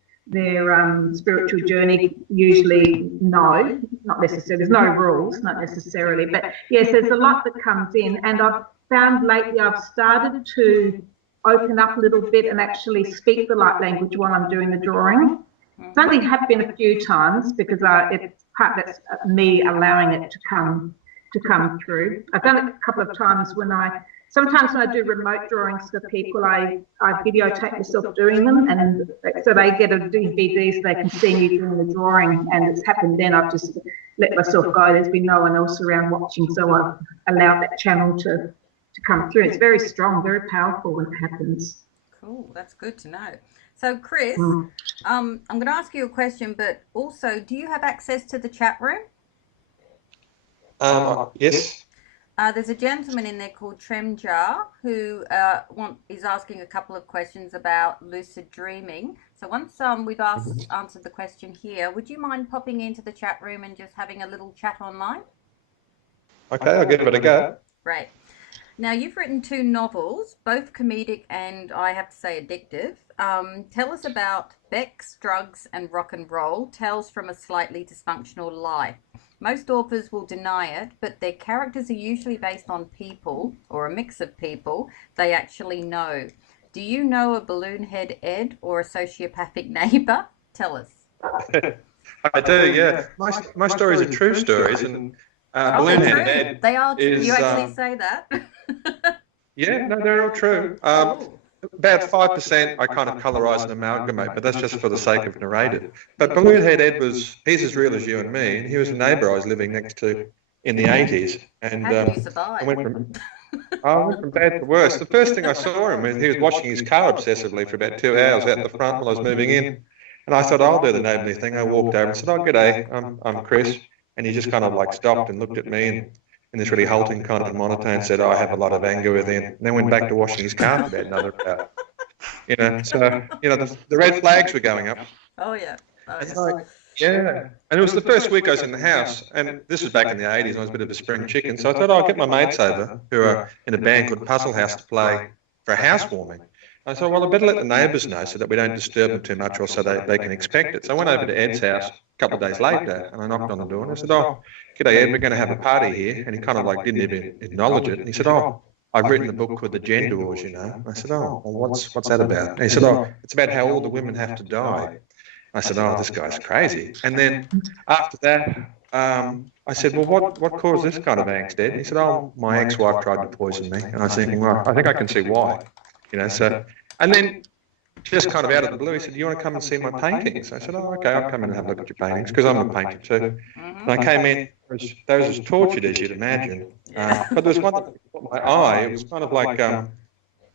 spiritual journey, usually no, not necessarily. There's no rules, not necessarily. But yes, there's a lot that comes in, and I've found lately I've started to open up a little bit and actually speak the light language while I'm doing the drawing. It's only been a few times because that's me allowing it to come through. I've done it a couple of times when I sometimes when I do remote drawings for people, I videotape myself doing them, and so they get a DVD so they can see me doing the drawing, and it's happened then. I've just let myself go. There's been no one else around watching, so I've allowed that channel to come through. It's very strong, very powerful when it happens. Cool, that's good to know. So, Chris, I'm going to ask you a question, but also, do you have access to the chat room? Yes. There's a gentleman in there called Tremjar who is asking a couple of questions about lucid dreaming. So once we've answered the question here, would you mind popping into the chat room and just having a little chat online? Okay, I'll give it a go. Great. Now, you've written 2 novels, both comedic and, I have to say, addictive. Tell us about Bex, Drugs and Rock and Roll, Tales from a Slightly Dysfunctional Life. Most authors will deny it, but their characters are usually based on people, or a mix of people, they actually know. Do you know a balloon head Ed or a sociopathic neighbour? Tell us. I do, yeah. My stories are true stories, and balloon head Ed. They are true. You actually say that. Yeah, no, they're all true. About 5% I kind of colorise and amalgamate, but that's just for the sake of narrative. But Balloonhead Ed he's as real as you and me, and he was a neighbour I was living next to in the 80s. And I went from bad to worse. The first thing I saw him was he was washing his car obsessively for about 2 hours out the front while I was moving in. And I thought, I'll do the neighbourly thing. I walked over and said, oh, g'day, I'm Chris. And he just kind of like stopped and looked at me and in this really halting kind of monotone said, oh, I have a lot of anger within. And then went back to washing his car for about another hour. You know, so, you know, the red flags were going up. Oh, yeah. Oh, yeah. Like, yeah. And it was the first week I was in the house, and this was back in the 80s, and I was a bit of a spring chicken. So I thought, I'll get my mates over, who are in a band called Puzzle House, to play for a housewarming. I thought, well, I better let the neighbours know so that we don't disturb them too much, or so they can expect it. So I went over to Ed's house a couple of days later, and I knocked on the door, and I said, oh, g'day Ed, we're going to have a party here. And he kind of like didn't even acknowledge it. And he said, oh, I've written a book called The Gender Wars, you know. And I said, oh, well, what's that about? And he said, oh, it's about how all the women have to die. I said, oh, this guy's crazy. And then after that, I said, well, what caused this kind of angst, Ed? And he said, oh, my ex-wife tried to poison me. And I was thinking, well, I think I can see why, you know. So, and then just kind of out of the blue, he said, do you want to come and see my paintings? I said, oh, okay, I'll come in and have a look at your paintings, because I'm a painter too. And I came in, they were as tortured as you'd imagine. But there was one that caught my eye. It was kind of like,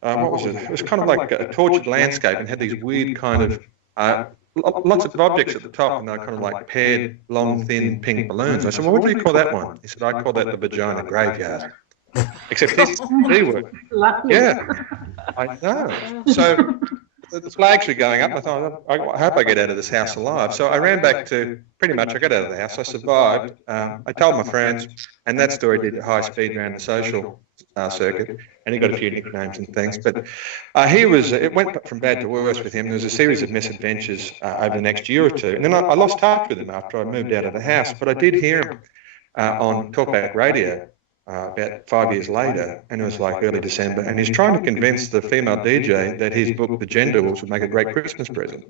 what was it? It was kind of like a tortured landscape and had these weird kind of, lots of objects at the top, and they were kind of like paired, long, thin, pink balloons. I said, well, what do you call that one? He said, I call that the vagina graveyard. Except this D-word. Yeah, I know. So the flags were going up. I thought, I hope I get out of this house alive. So I ran back to, pretty much I got out of the house. I survived. I told my friends, and that story did high speed around the social circuit, and he got a few nicknames and things. But it went from bad to worse with him. There was a series of misadventures over the next year or two. And then I lost touch with him after I moved out of the house. But I did hear him on Talkback Radio about 5 years later, and it was like early December, and he's trying to convince the female DJ that his book, The Gender Wars, would make a great Christmas present.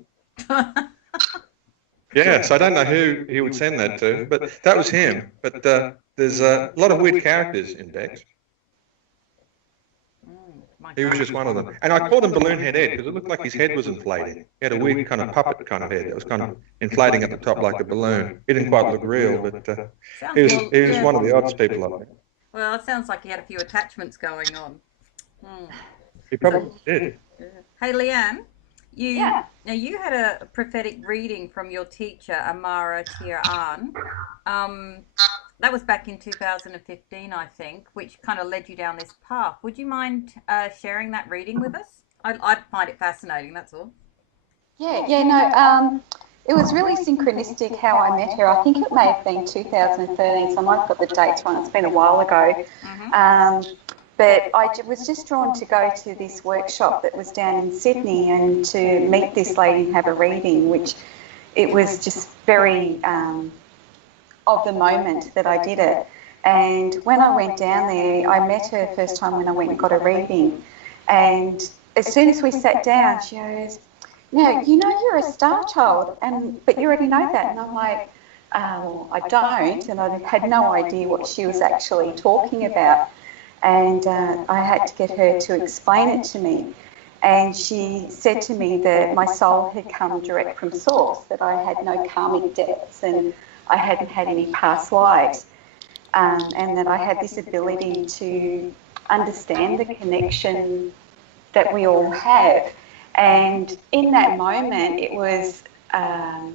Yeah, so I don't know who he would send that to, but that was him. But there's a lot of weird characters in Bex. He was just one of them. And I called him Balloonhead Ed because it looked like his head was inflating. He had a weird kind of puppet kind of head that was kind of inflating at the top like a balloon. He didn't quite look real, but he was one of the odds people, I think. Well, it sounds like he had a few attachments going on. He probably did. Hey, Leanne, now you had a prophetic reading from your teacher, Amara Tiran. That was back in 2015, I think, which kind of led you down this path. Would you mind sharing that reading with us? I'd find it fascinating, that's all. It was really synchronistic how I met her. I think it may have been 2013, so I might have got the dates wrong. It's been a while ago. But I was just drawn to go to this workshop that was down in Sydney and to meet this lady and have a reading, which it was just very of the moment that I did it. And when I went down there, I met her first time when I went and got a reading. And as soon as we sat down, she goes, "No, you know you're a star child, but you already know that." And I'm like, I don't. And I had no idea what she was actually talking about. And I had to get her to explain it to me. And she said to me that my soul had come direct from source, that I had no karmic debts and I hadn't had any past lives, and that I had this ability to understand the connection that we all have. And in that moment, it was, I'd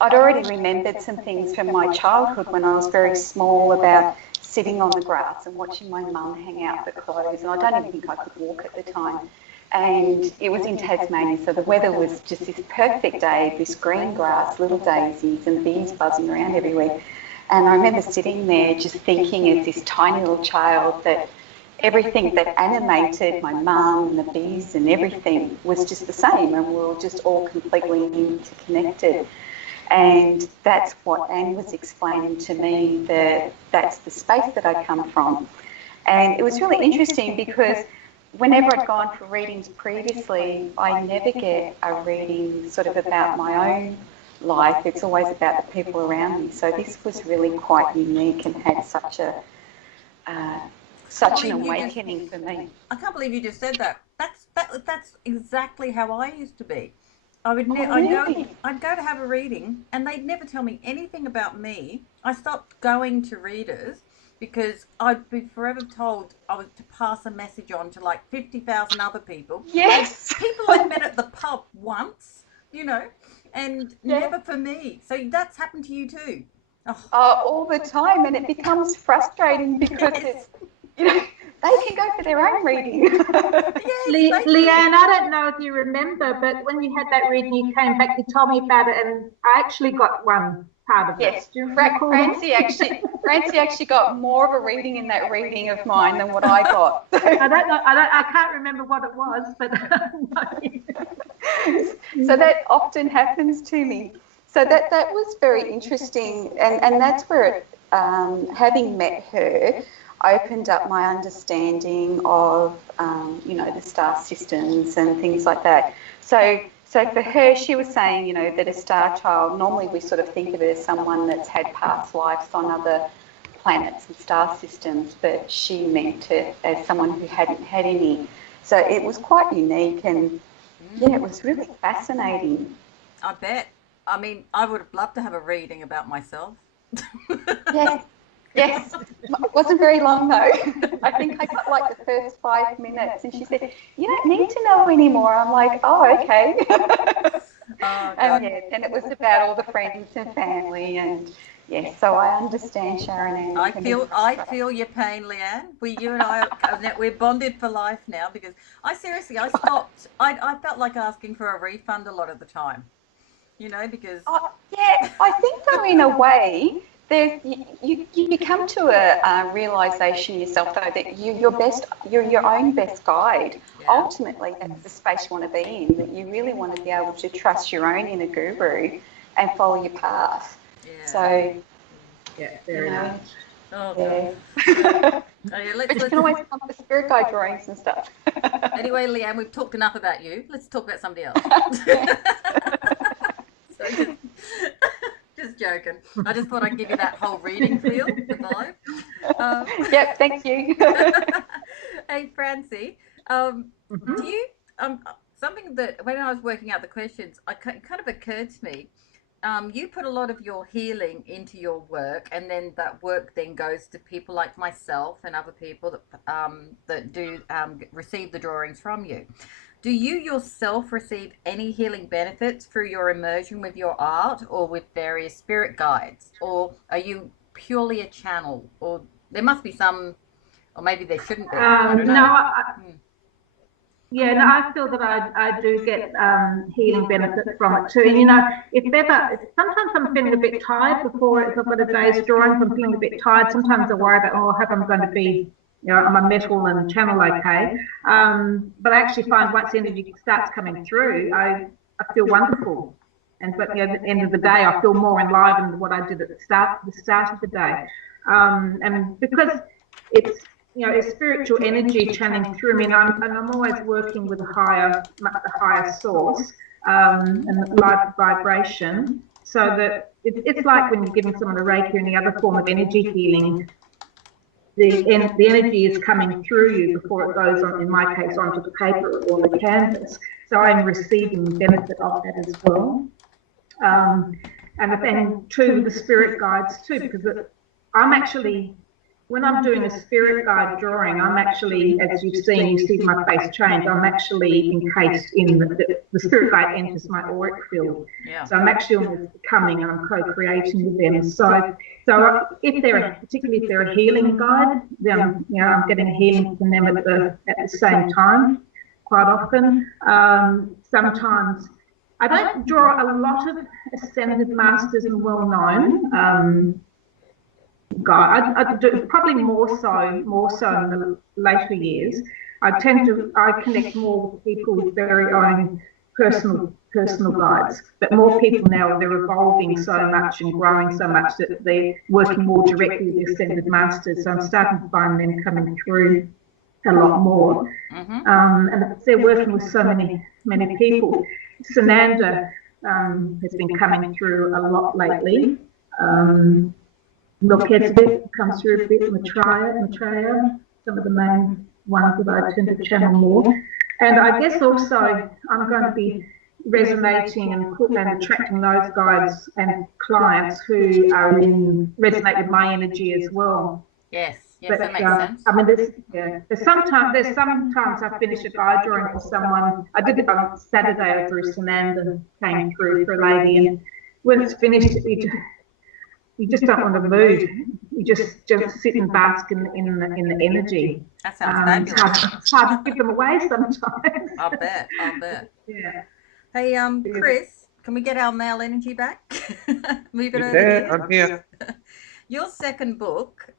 already remembered some things from my childhood when I was very small about sitting on the grass and watching my mum hang out the clothes, and I don't even think I could walk at the time. And it was in Tasmania, so the weather was just this perfect day, this green grass, little daisies and bees buzzing around everywhere. And I remember sitting there just thinking as this tiny little child that everything that animated my mum and the bees and everything was just the same, and we were just all completely interconnected. And that's what Anne was explaining to me, that that's the space that I come from. And it was really interesting because whenever I'd gone for readings previously, I never get a reading sort of about my own life. It's always about the people around me. So this was really quite unique and had such a such an awakening for me. I can't believe you just said that. That's exactly how I used to be. I'd go to have a reading and they'd never tell me anything about me. I stopped going to readers because I'd be forever told I was to pass a message on to like 50,000 other people. Yes. People I'd met at the pub once, you know, and never for me. So that's happened to you too. Oh, all the time, and it becomes frustrating because it's, you know, they can go for their own reading. Leanne, I don't know if you remember, but when you had that reading, you came back, you told me about it, and I actually got one part of it. Do you recall Francie actually got more of a reading in that reading of mine than what I got. I don't know. I can't remember what it was, but so that often happens to me. So that was very interesting, and that's where it, having met her, opened up my understanding of, you know, the star systems and things like that. So for her, she was saying, you know, that a star child, normally we sort of think of it as someone that's had past lives on other planets and star systems, but she meant it as someone who hadn't had any. So it was quite unique, and yeah, it was really fascinating. I bet. I mean, I would have loved to have a reading about myself. Yes, it wasn't very long though. I think I got like the first 5 minutes, and she said, "You don't need to know anymore." I'm like, "Oh, okay." And and it was about all the friends and family, and yes, so I understand, Sharon. And I feel your pain, Leanne. You and I, we're bonded for life now, because I stopped. I felt like asking for a refund a lot of the time, you know, because I think though in a way. You come to a realisation yourself, though, that you're your own best guide. Yeah. Ultimately, that's the space you want to be in, that you really want to be able to trust your own inner guru and follow your path. Yeah. So, very much. Oh, you can always come up with spirit guide drawings and stuff. Anyway, Leanne, we've talked enough about you. Let's talk about somebody else. Just joking. I just thought I'd give you that whole reading feel, the vibe. Yep, thank you. Hey, Francie, do you, something that when I was working out the questions, it kind of occurred to me, you put a lot of your healing into your work, and then that work then goes to people like myself and other people that do receive the drawings from you. Do you yourself receive any healing benefits through your immersion with your art or with various spirit guides? Or are you purely a channel? Or there must be some, or maybe there shouldn't be. I don't know. I feel that I do get healing benefits from it too. And, you know, sometimes I'm feeling a bit tired before I've got a day's drawing. I'm feeling a bit tired. Sometimes I worry about, I hope I'm going to be, you know, I'm a metal and channel okay. But I actually find once the energy starts coming through, I feel wonderful. But you know, at the end of the day, I feel more enlivened than what I did at the start of the day. And because it's, you know, it's spiritual energy channeling through me, and I'm always working with a higher source and light vibration, so that it's like when you're giving someone a Reiki or any other form of energy healing. the energy is coming through you before it goes on, in my case, onto the paper or the canvas. So I'm receiving the benefit of that as well. And then too, the spirit guides too, because I'm actually, when I'm doing a spirit guide drawing, I'm actually, as you've seen, you see my face change, I'm actually encased in the spirit guide enters my auric field. Yeah. So I'm actually almost becoming and I'm co-creating with them. So if they're, particularly if they're a healing guide, then I'm getting healing from them at the same time quite often. Sometimes I don't draw a lot of ascended masters and well-known guides. I do probably more so in the later years. I connect more with people with very own personal guides. But more people now, they're evolving so much and growing so much that they're working more directly with the ascended masters. So I'm starting to find them coming through a lot more. And they're working with so many people. Sananda has been coming through a lot lately. Melchizedek comes through a bit, Maitreya, some of the main ones that I tend to channel more. And I guess also I'm going to be resonating and attracting those guides and clients who resonate with my energy as well. Yes, that makes sense. I mean, there's sometimes I finish a guide drawing for someone. I did it on Saturday through Sananda, came through for a lady, and when it's finished, you just don't want to move. You just sit and bask in the energy. That sounds fabulous. It's hard to give them away sometimes. I'll bet. Yeah. Hey, Chris, can we get our male energy back? Move it over here. I'm here. Your second book,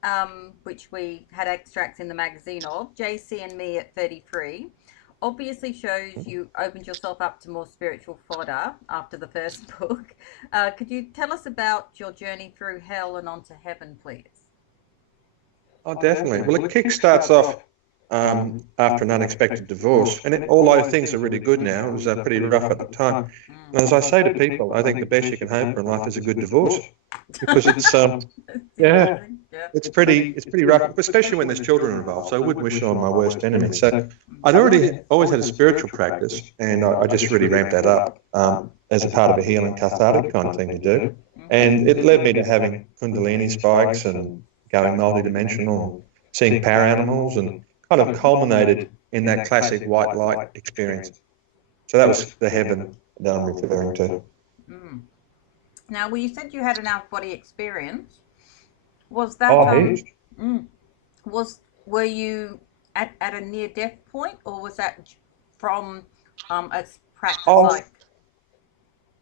which we had extracts in the magazine of, JC and Me at 33, obviously shows you opened yourself up to more spiritual fodder after the first book. Could you tell us about your journey through hell and onto heaven, please? Oh, definitely. Well, it kick-starts off after an unexpected divorce, and all those things are really good now. It was pretty rough at the time. And as I say to people, I think the best you can hope for in life is a good divorce, because it's it's pretty rough, especially when there's children involved. So I wouldn't wish on my worst enemy. So I'd always had a spiritual practice, and I just really ramped that up as a part of a healing cathartic kind of thing to do. And it led me to having Kundalini spikes and going multidimensional, seeing power animals, and kind of culminated in that classic white light experience. So that was the heaven that I'm referring to. Now, well, you said you had an out-of-body experience. Was that were you at a near-death point, or was that from a practice like?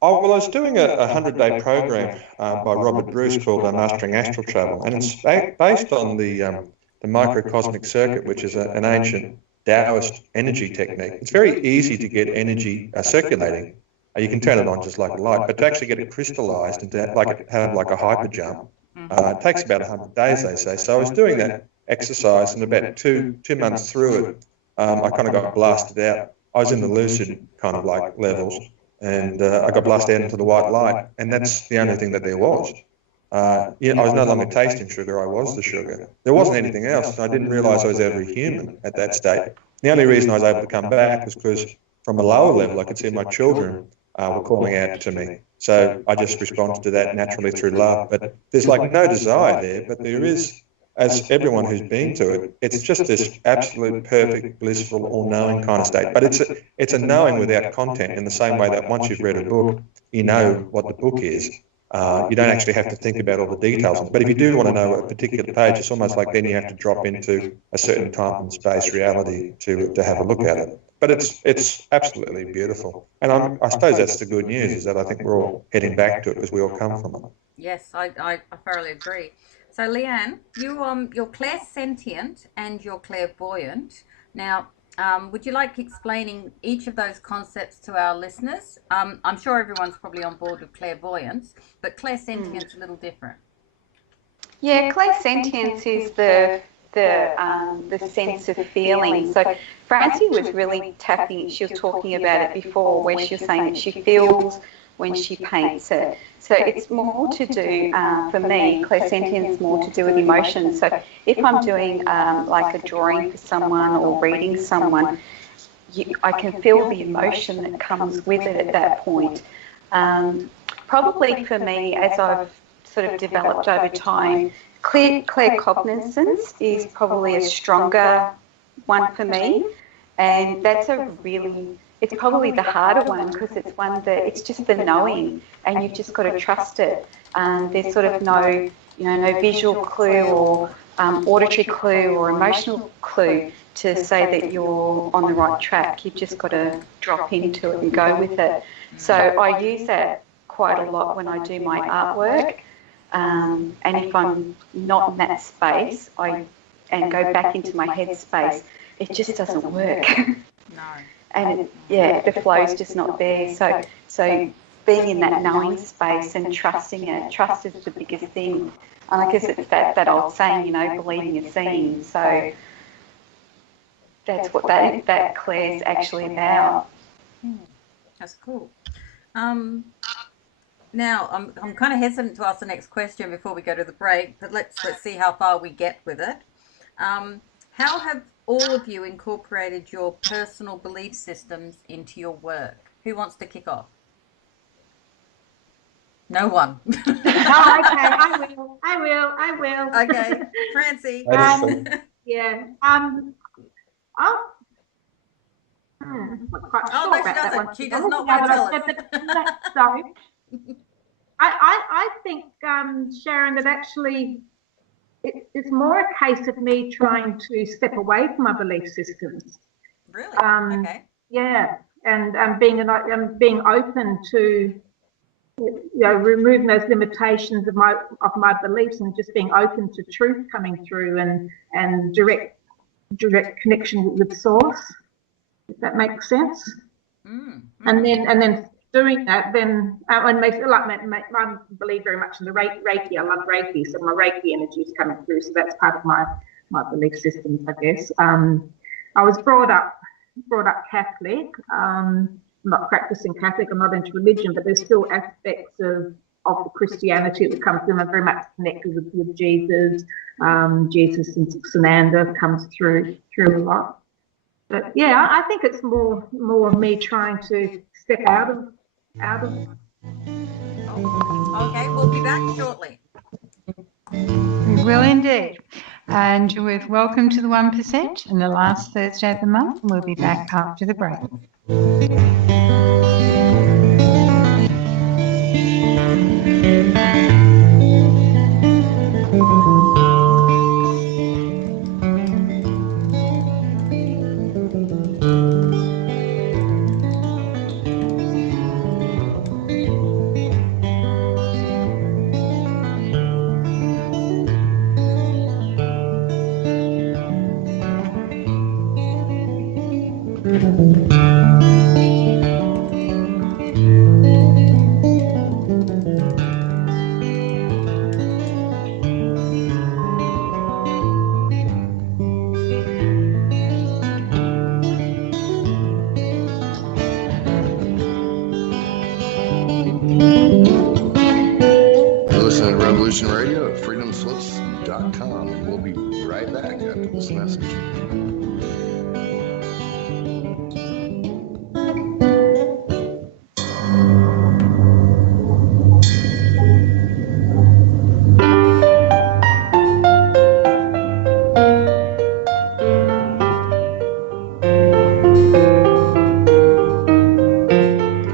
Oh, well, I was doing a 100-day program by Robert Bruce called Mastering Astral Travel, and it's based on the microcosmic circuit, which is an ancient Taoist energy technique. It's very easy to get energy circulating. You can turn it on just like a light, but to actually get it crystallized and to have like a hyper jump, it takes about 100 days, they say. So I was doing that exercise, and about two months through it, I kind of got blasted out. I was in the lucid kind of like levels, and I got blasted out into the white light, and that's the only thing that there was. I was no longer tasting sugar, I was the sugar. There wasn't anything else. I didn't realise I was ever human at that state. The only reason I was able to come back was because from a lower level I could see my children were calling out to me. So I just responded to that naturally through love. But there's like no desire there, but there is, as everyone who's been to it, it's just this absolute perfect, blissful, all-knowing kind of state. But it's a knowing without content, in the same way that once you've read a book, you know what the book is. You don't actually have to think about all the details. But if you do want to know a particular page, it's almost like then you have to drop into a certain time and space reality to have a look at it. But it's absolutely beautiful. And I suppose that's the good news, is that I think we're all heading back to it because we all come from it. Yes, I thoroughly agree. So, Leanne, you're clairsentient and you're clairvoyant. Now, would you like explaining each of those concepts to our listeners? I'm sure everyone's probably on board with clairvoyance, but clairsentience a little different. Yeah, clairsentience is the sense of feeling. So Francie was really tapping, she was talking about it before, where she was saying that she feels when she paints it. So it's more to do, for me, clairsentience more to do with emotions. So if I'm doing like a drawing for someone or reading someone, I can feel the emotion that comes with it at that point. Probably for me, as I've sort of developed over time, claircognizance is probably a stronger one for me. And that's it's probably the harder one because it's one that it's just the knowing and you've just got to trust it. There's sort of no visual clue or auditory clue or emotional clue to say that you're on the right track. You've just got to drop into it and go with it. So I use that quite a lot when I do my artwork. And if I'm not in that space, and go back into my head space, it just doesn't work. No. And the flow's just not there. So being in that knowing space and trusting it, trust is the biggest thing. And I guess it's that old saying, believing you're seeing. So that's what that Claire's actually about. That's cool. Now I'm kind of hesitant to ask the next question before we go to the break, but let's see how far we get with it. How have all of you incorporated your personal belief systems into your work? Who wants to kick off? No one. Oh, okay, I will. Okay, Francie. I'm not quite sure no, she about that doesn't. one. She does not want to tell us. Sorry. I think, Sharon, that actually it's more a case of me trying to step away from my belief systems. Really? Okay. Yeah, and being open to removing those limitations of my beliefs and just being open to truth coming through and direct connection with source. If that makes sense. And then doing that, then I believe very much in the Reiki. I love Reiki, so my Reiki energy is coming through. So that's part of my belief systems, I guess. I was brought up Catholic. I'm not practicing Catholic. I'm not into religion, but there's still aspects of the Christianity that comes through. I'm very much connected with Jesus. Jesus and Sananda comes through a lot. But yeah, I think it's more me trying to step out of. Okay, we'll be back shortly. We will indeed. And with welcome to the 1% and the last Thursday of the month, we'll be back after the break. Listen to Revolution Radio at freedomslips.com, and we'll be right back after this message.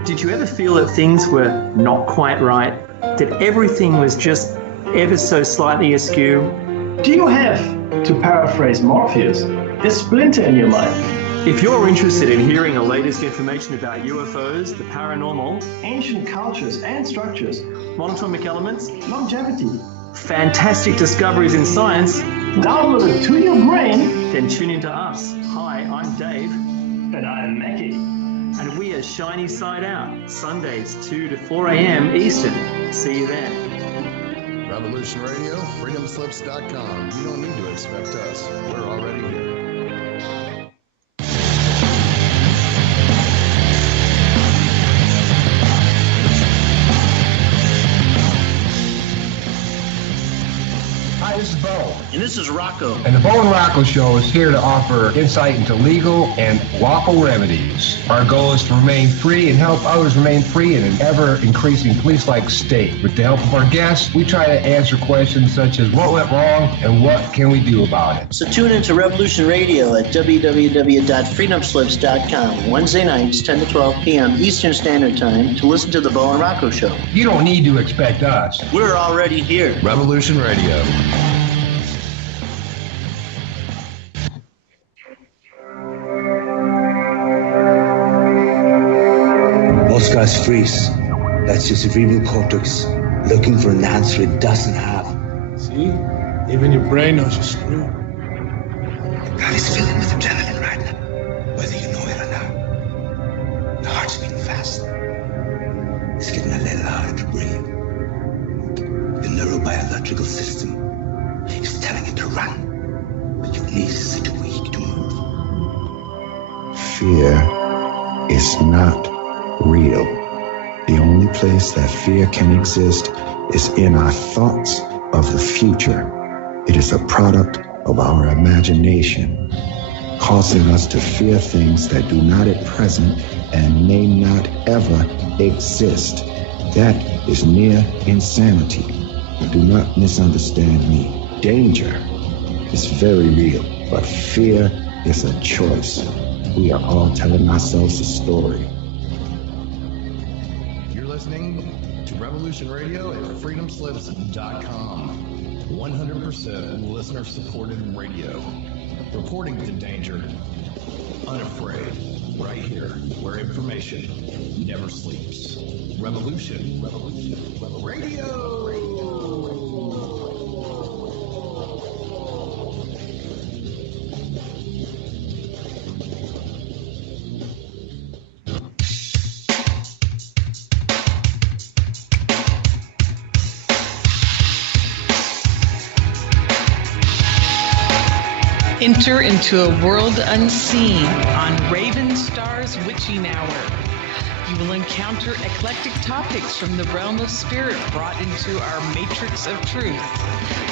Did you ever feel that things were not quite right? That everything was just ever so slightly askew? Do you have, to paraphrase Morpheus, a splinter in your mind? If you're interested in hearing the latest information about UFOs, the paranormal, ancient cultures and structures, monatomic elements, longevity, fantastic discoveries in science, downloaded to your brain, then tune into us. Hi, I'm Dave. And I'm Mackie. And we are Shiny Side Out, Sundays 2 to 4 a.m. Eastern. See you then. Revolution Radio, freedomslips.com. You don't need to expect us. We're already here. This is Bo. And this is Rocco. And the Bo and Rocco Show is here to offer insight into legal and lawful remedies. Our goal is to remain free and help others remain free in an ever-increasing police-like state. With the help of our guests, we try to answer questions such as what went wrong and what can we do about it. So tune into Revolution Radio at www.freedomslips.com Wednesday nights, 10 to 12 p.m. Eastern Standard Time to listen to the Bo and Rocco Show. You don't need to expect us. We're already here. Revolution Radio. Most guys freeze. That's your cerebral cortex looking for an answer it doesn't have. See? Even your brain knows you're screwed. God is filling with adrenaline right now, whether you know it or not. The heart's beating fast. It's getting a little harder to breathe. The neurobiological system is telling it to run, but your knees are too weak to move. Fear is not real. The only place that fear can exist is in our thoughts of the future. It is a product of our imagination, causing us to fear things that do not at present and may not ever exist. That is near insanity. Do not misunderstand me. Danger is very real, but fear is a choice. We are all telling ourselves a story. You're listening to Revolution Radio at freedomslips.com. 100% listener-supported radio. Reporting to danger, unafraid. Right here, where information never sleeps. Revolution Radio. Enter into a world unseen on Raven Star's Witching Hour. You will encounter eclectic topics from the realm of spirit brought into our matrix of truth.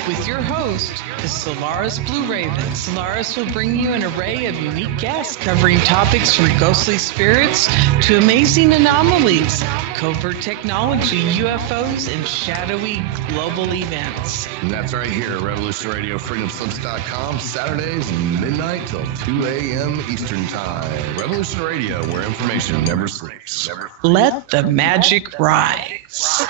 With your host, the Solaris Blue Raven. Solaris will bring you an array of unique guests covering topics from ghostly spirits to amazing anomalies, covert technology, UFOs, and shadowy global events. And that's right here at Revolution Radio, freedomslips.com, Saturdays, midnight till 2 a.m. Eastern Time. Revolution Radio, where information never sleeps. Let the magic rise.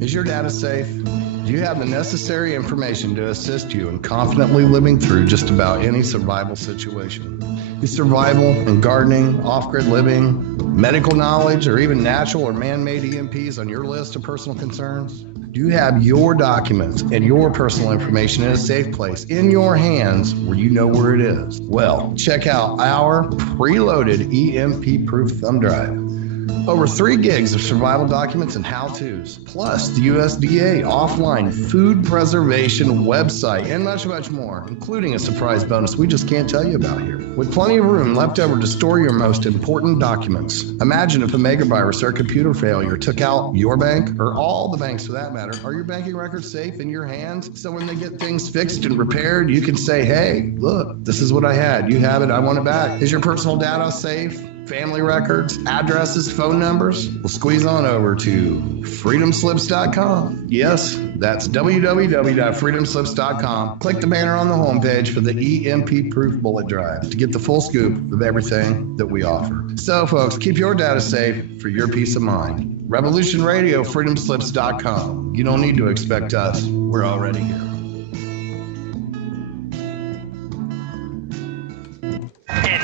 Is your data safe? Do you have the necessary information to assist you in confidently living through just about any survival situation? Is survival and gardening, off-grid living, medical knowledge, or even natural or man-made EMPs on your list of personal concerns? Do you have your documents and your personal information in a safe place in your hands where you know where it is? Well, check out our preloaded EMP-proof thumb drive. Over 3 gigs of survival documents and how-tos, plus the USDA offline food preservation website, and much, much more, including a surprise bonus we just can't tell you about here. With plenty of room left over to store your most important documents. Imagine if a megavirus or a computer failure took out your bank, or all the banks for that matter. Are your banking records safe in your hands? So when they get things fixed and repaired, you can say, hey, look, this is what I had. You have it. I want it back. Is your personal data safe? Family records, addresses, phone numbers? Well, squeeze on over to freedomslips.com. Yes, that's www.freedomslips.com. Click the banner on the homepage for the EMP-proof bullet drive to get the full scoop of everything that we offer. So, folks, keep your data safe for your peace of mind. Revolution Radio, freedomslips.com. You don't need to expect us. We're already here.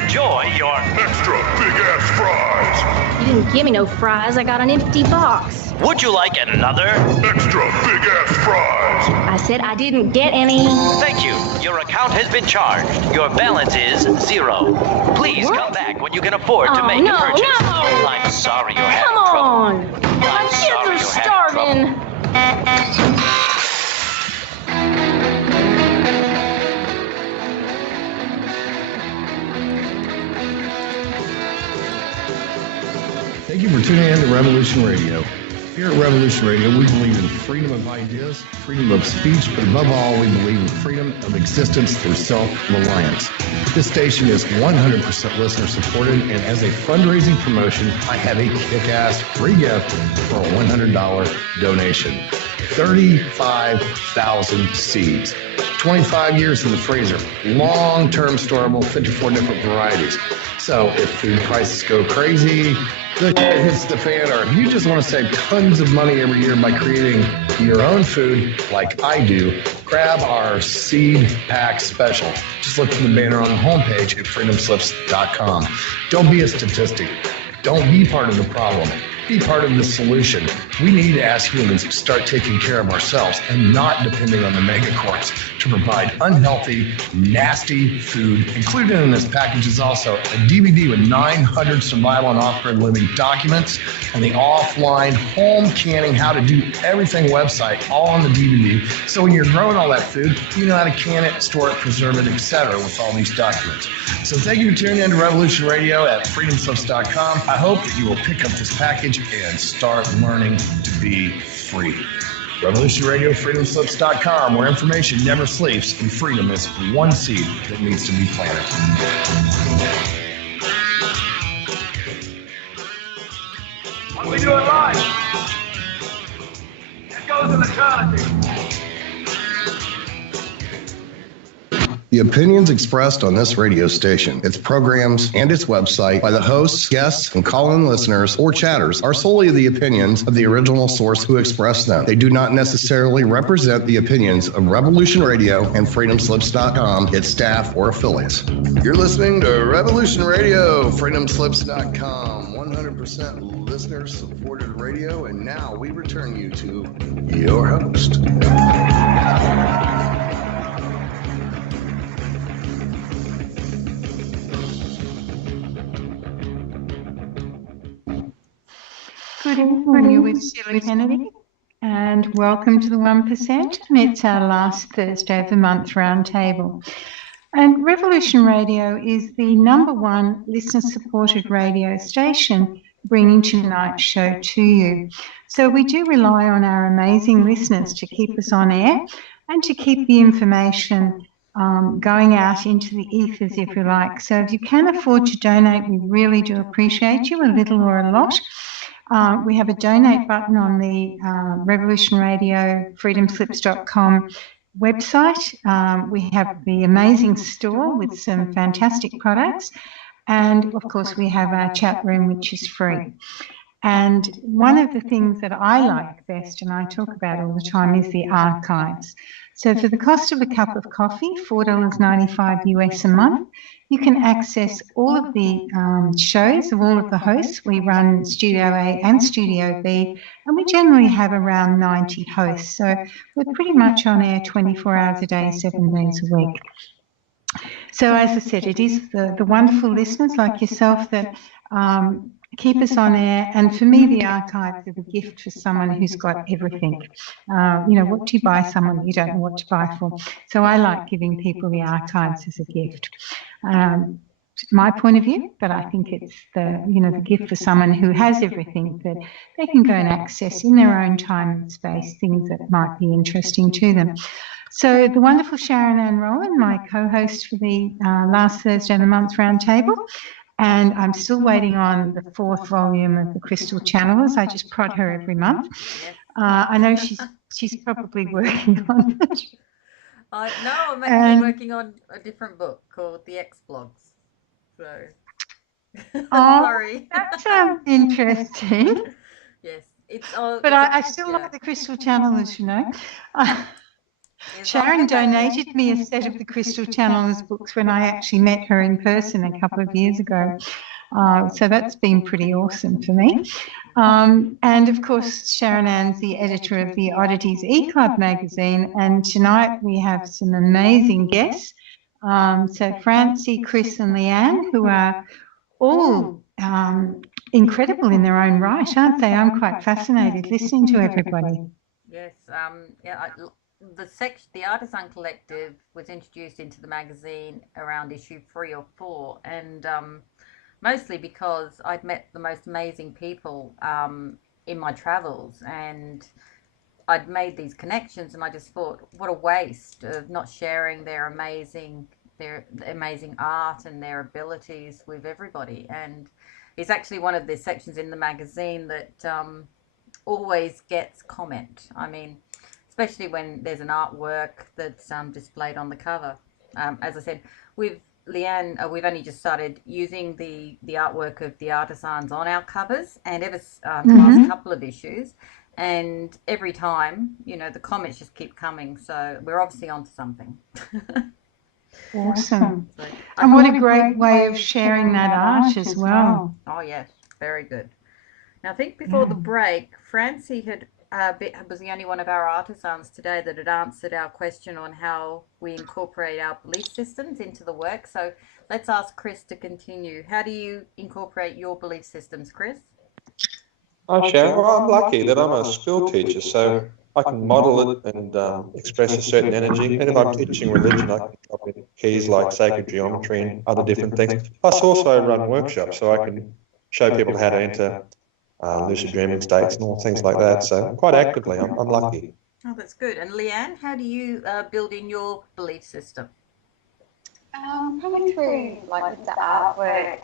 Enjoy your extra big-ass fries. You didn't give me no fries. I got an empty box. Would you like another extra big-ass fries? I said I didn't get any. Thank you. Your account has been charged. Your balance is 0. Please come back when you can afford to make a purchase. No. I'm sorry you're having Come trouble. on. My kids are starving. Revolution Radio. Here at Revolution Radio, we believe in freedom of ideas, freedom of speech, but above all, we believe in freedom of existence through self-reliance. This station is 100% listener-supported, and as a fundraising promotion, I have a kick-ass free gift for a $100 donation. 35,000 seeds. 25 years in the freezer. Long-term storable, 54 different varieties. So if food prices go crazy, the shit hits the fan, or if you just want to save tons of money every year by creating your own food like I do, grab our seed pack special. Just look for the banner on the homepage at freedomslips.com. Don't be a statistic. Don't be part of the problem. Be part of the solution. We need, as humans, to start taking care of ourselves and not depending on the megacorps to provide unhealthy, nasty food. Included in this package is also a DVD with 900 survival and off-grid living documents and the offline home canning, how to do everything website, all on the DVD. So when you're growing all that food, you know how to can it, store it, preserve it, etc. with all these documents. So thank you for tuning in to Revolution Radio at freedomslips.com. I hope that you will pick up this package and start learning to be free. Revolution Radio, freedomslips.com, where information never sleeps and freedom is one seed that needs to be planted. What we do in life, it goes in eternity. The opinions expressed on this radio station, its programs, and its website by the hosts, guests, and call-in listeners or chatters are solely the opinions of the original source who expressed them. They do not necessarily represent the opinions of Revolution Radio and freedomslips.com, its staff, or affiliates. You're listening to Revolution Radio, freedomslips.com, 100% listener-supported radio, and now we return you to your host. Good evening, you're with Sheila Kennedy, and welcome to the 1%. And it's our last Thursday of the month roundtable. And Revolution Radio is the #1 listener-supported radio station bringing tonight's show to you. So we do rely on our amazing listeners to keep us on air and to keep the information going out into the ethers, if you like. So if you can afford to donate, we really do appreciate you, a little or a lot. We have a donate button on the Revolution Radio, freedomslips.com website. We have the amazing store with some fantastic products. And, of course, we have our chat room, which is free. And one of the things that I like best, and I talk about all the time, is the archives. So for the cost of a cup of coffee, $4.95 US a month, you can access all of the shows of all of the hosts. We run Studio A and Studio B, and we generally have around 90 hosts. So we're pretty much on air 24 hours a day, 7 days a week. So as I said, it is the wonderful listeners like yourself that keep us on air. And for me, the archives are the gift for someone who's got everything. What do you buy someone you don't know what to buy for? So I like giving people the archives as a gift. My point of view, but I think it's the gift for someone who has everything that they can go and access in their own time and space, things that might be interesting to them. So the wonderful Sharon and Rowland, my co-host for the last Thursday of the month roundtable, and I'm still waiting on the 4th volume of the Crystal Channelers. I just prod her every month. I know she's probably working on it. No, I'm actually working on a different book called The X-Blogs. So, sorry. That sounds interesting. Yes, but I still like the Crystal Channelers, Sharon donated me a set of the Crystal Channelers books when I actually met her in person a couple of years ago. So that's been pretty awesome for me. And of course, Sharon Ann's the editor of the Oddities E-Club magazine. And tonight we have some amazing guests. So Francie, Chris and Leanne, who are all incredible in their own right, aren't they? I'm quite fascinated listening to everybody. Yes, the Artisan Collective was introduced into the magazine around issue 3 or 4, and mostly because I'd met the most amazing people in my travels, and I'd made these connections, and I just thought, what a waste of not sharing their amazing art and their abilities with everybody. And it's actually one of the sections in the magazine that always gets comment. I mean, especially when there's an artwork that's displayed on the cover. As I said, with Leanne, we've only just started using the artwork of the Artisans on our covers, and ever the last couple of issues. And every time, you know, the comments just keep coming. So we're obviously onto something. Awesome. And what a great way of sharing that art as well. Oh, yes. Very good. Now, I think before the break, Francie had was the only one of our artisans today that had answered our question on how we incorporate our belief systems into the work. So let's ask Cris to continue. How do you incorporate your belief systems, Cris? Hi, Sharon. Well, I'm lucky that I'm a school teacher, so I can model it and express a certain energy. And if I'm teaching religion, I can drop in keys like sacred geometry and other different things. Plus, also run workshops, so I can show people how to enter lucid dreaming states and all things like that. So quite actively, I'm lucky. Oh, that's good. And Leanne, how do you build in your belief system? Probably through like the artwork.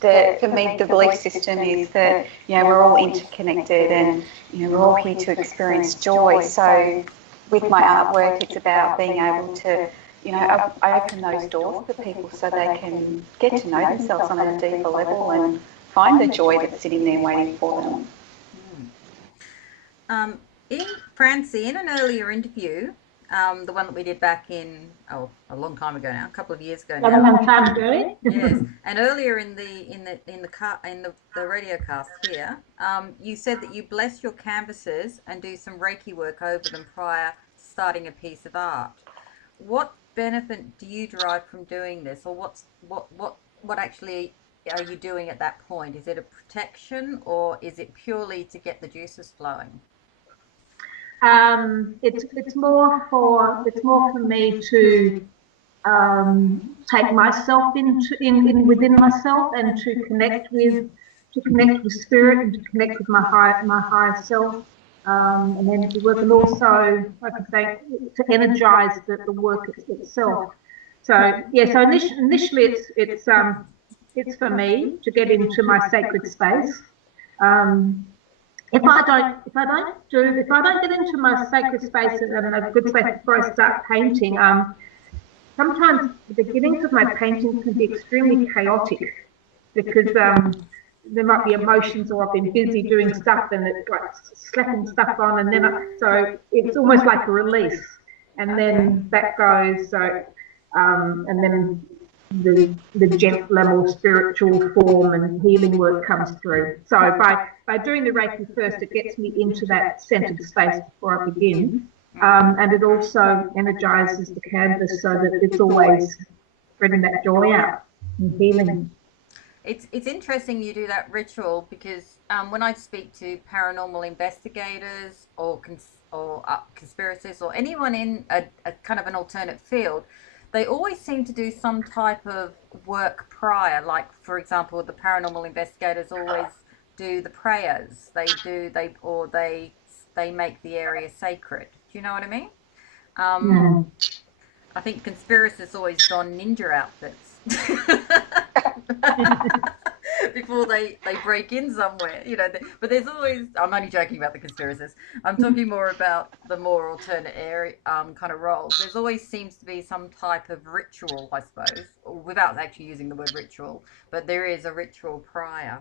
For me, the belief system is that, you know, we're all interconnected and, you know, we're all here to experience joy. So with my artwork, it's about being able to, you know, I open those doors for people so they can get to know themselves on a deeper level and find the joy that's sitting there waiting for them. Francie, in an earlier interview, the one that we did back in a long time ago now, a couple of years ago now. A long time ago. Yes, and earlier in the radio cast here, you said that you bless your canvases and do some Reiki work over them prior to starting a piece of art. What benefit do you derive from doing this, or what actually are you doing at that point? Is it a protection, or is it purely to get the juices flowing? It's more for me to take myself within myself and to connect with spirit and to connect with my higher self, and then to work, and also, like I say, to energize the work itself. So yeah, so initially it's for me to get into my sacred space. If I don't get into my sacred space and a good space before I start painting, sometimes the beginnings of my paintings can be extremely chaotic because there might be emotions, or I've been busy doing stuff and it's like slapping stuff on, and then so it's almost like a release, and then that goes. So and then the gentler, more spiritual form and healing work comes through. So by doing the Reiki first, it gets me into that centered space before I begin, and it also energizes the canvas so that it's always spreading that joy out and healing. It's interesting you do that ritual, because when I speak to paranormal investigators or conspiracists or anyone in a kind of an alternate field, they always seem to do some type of work prior. Like, for example, the paranormal investigators always do the prayers. They make the area sacred. Do you know what I mean? I think conspiracists always don ninja outfits before they break in somewhere, you know. But there's always, I'm only joking about the conspiracists. I'm talking more about the more alternate area kind of roles. There's always seems to be some type of ritual, I suppose, without actually using the word ritual, but there is a ritual prior.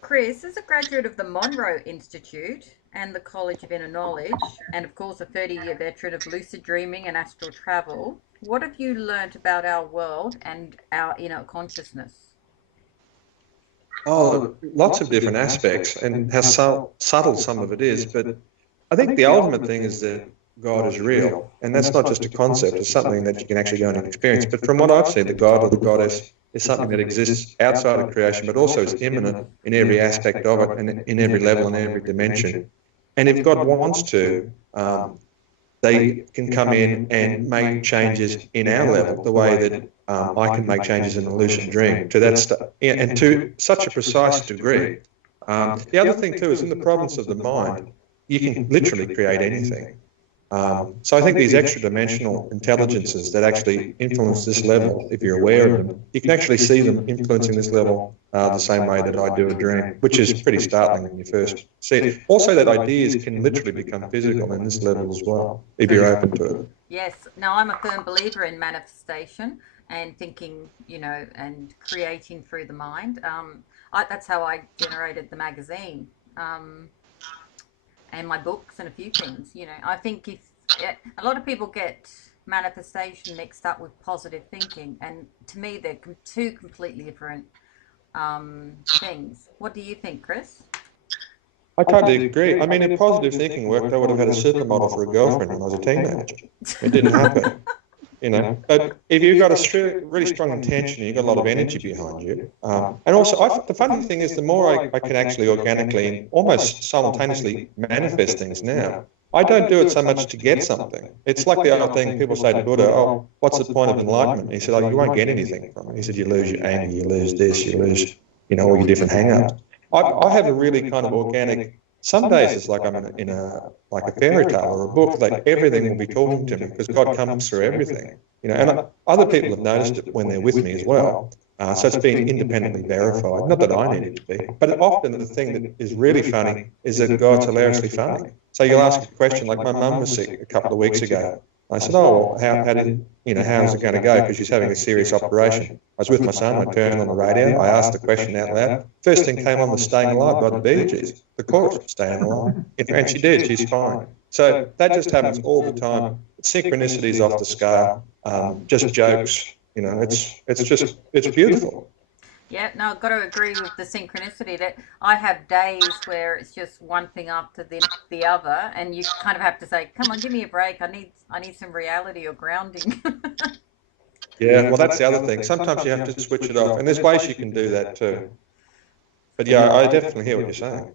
Cris is a graduate of the Monroe Institute and the College of Inner Knowledge, and of course a 30-year veteran of lucid dreaming and astral travel. What have you learnt about our world and our inner consciousness? Oh, lots of different aspects, and how subtle some of it is. But I think the ultimate thing is that God is real, and that's not just a concept, it's something that you can actually go and experience. But from what I've seen, the God or the Goddess is something that exists outside of creation, but also is immanent in every aspect of it, and in every level and every dimension. And if God wants to, they can come in and make changes in our level, the way that I can make changes in the lucid dream to that and to such a precise degree. The other thing too is in the province of the mind, you can literally create anything. So I think these extra dimensional intelligences that actually influence this level, if you're aware of them, you can actually see them influencing this level the same way that I do a dream, which is pretty startling when you first see it. Also, that ideas can literally become physical in this level as well, if you're open to it. Yes. Now, I'm a firm believer in manifestation and thinking, you know, and creating through the mind. That's how I generated the magazine. And my books and a few things, you know. I think a lot of people get manifestation mixed up with positive thinking, and to me they're two completely different things. What do you think, Chris? I totally agree. I mean, if positive thinking worked, I would have had a supermodel for a girlfriend when I was a teenager. It didn't happen. You know, but if you've got a really strong intention, you've got a lot of energy behind you. And also, the funny thing is, the more I can actually organically and almost simultaneously manifest things now, I don't do it so much to get something. It's like the old thing people say to Buddha, oh, what's the point of enlightenment? And he said, oh, you won't get anything from it. He said, you lose your anger, you lose this, you lose, you know, all your different hang-ups. I have a really kind of organic. Some days it's like I'm in a fairy tale or a book, like everything will be talking to me because God comes through everything, you know. And other people have noticed it when they're with me as well. So it's been independently verified. Not that I need it to be, but often the thing that is really funny is that God's hilariously funny. So you'll ask a question like, my mum was sick a couple of weeks ago. I said, oh, well, how's it going to go? Because she's having a serious operation. I was with my son, I turned on the radio, I asked the question out loud. First thing came on was Staying Alive by the Bee Gees, the chorus, Staying Alive. And she did, she's fine. So that just happens all the time. Synchronicities off the scale, just jokes, you know, it's beautiful. Yeah, no, I've got to agree with the synchronicity that I have days where it's just one thing after the other, and you kind of have to say, come on, give me a break. I need some reality or grounding. Yeah, well, that's the other thing. Sometimes you have to switch it off, and there's ways you can do that too. But yeah, I definitely hear what you're saying.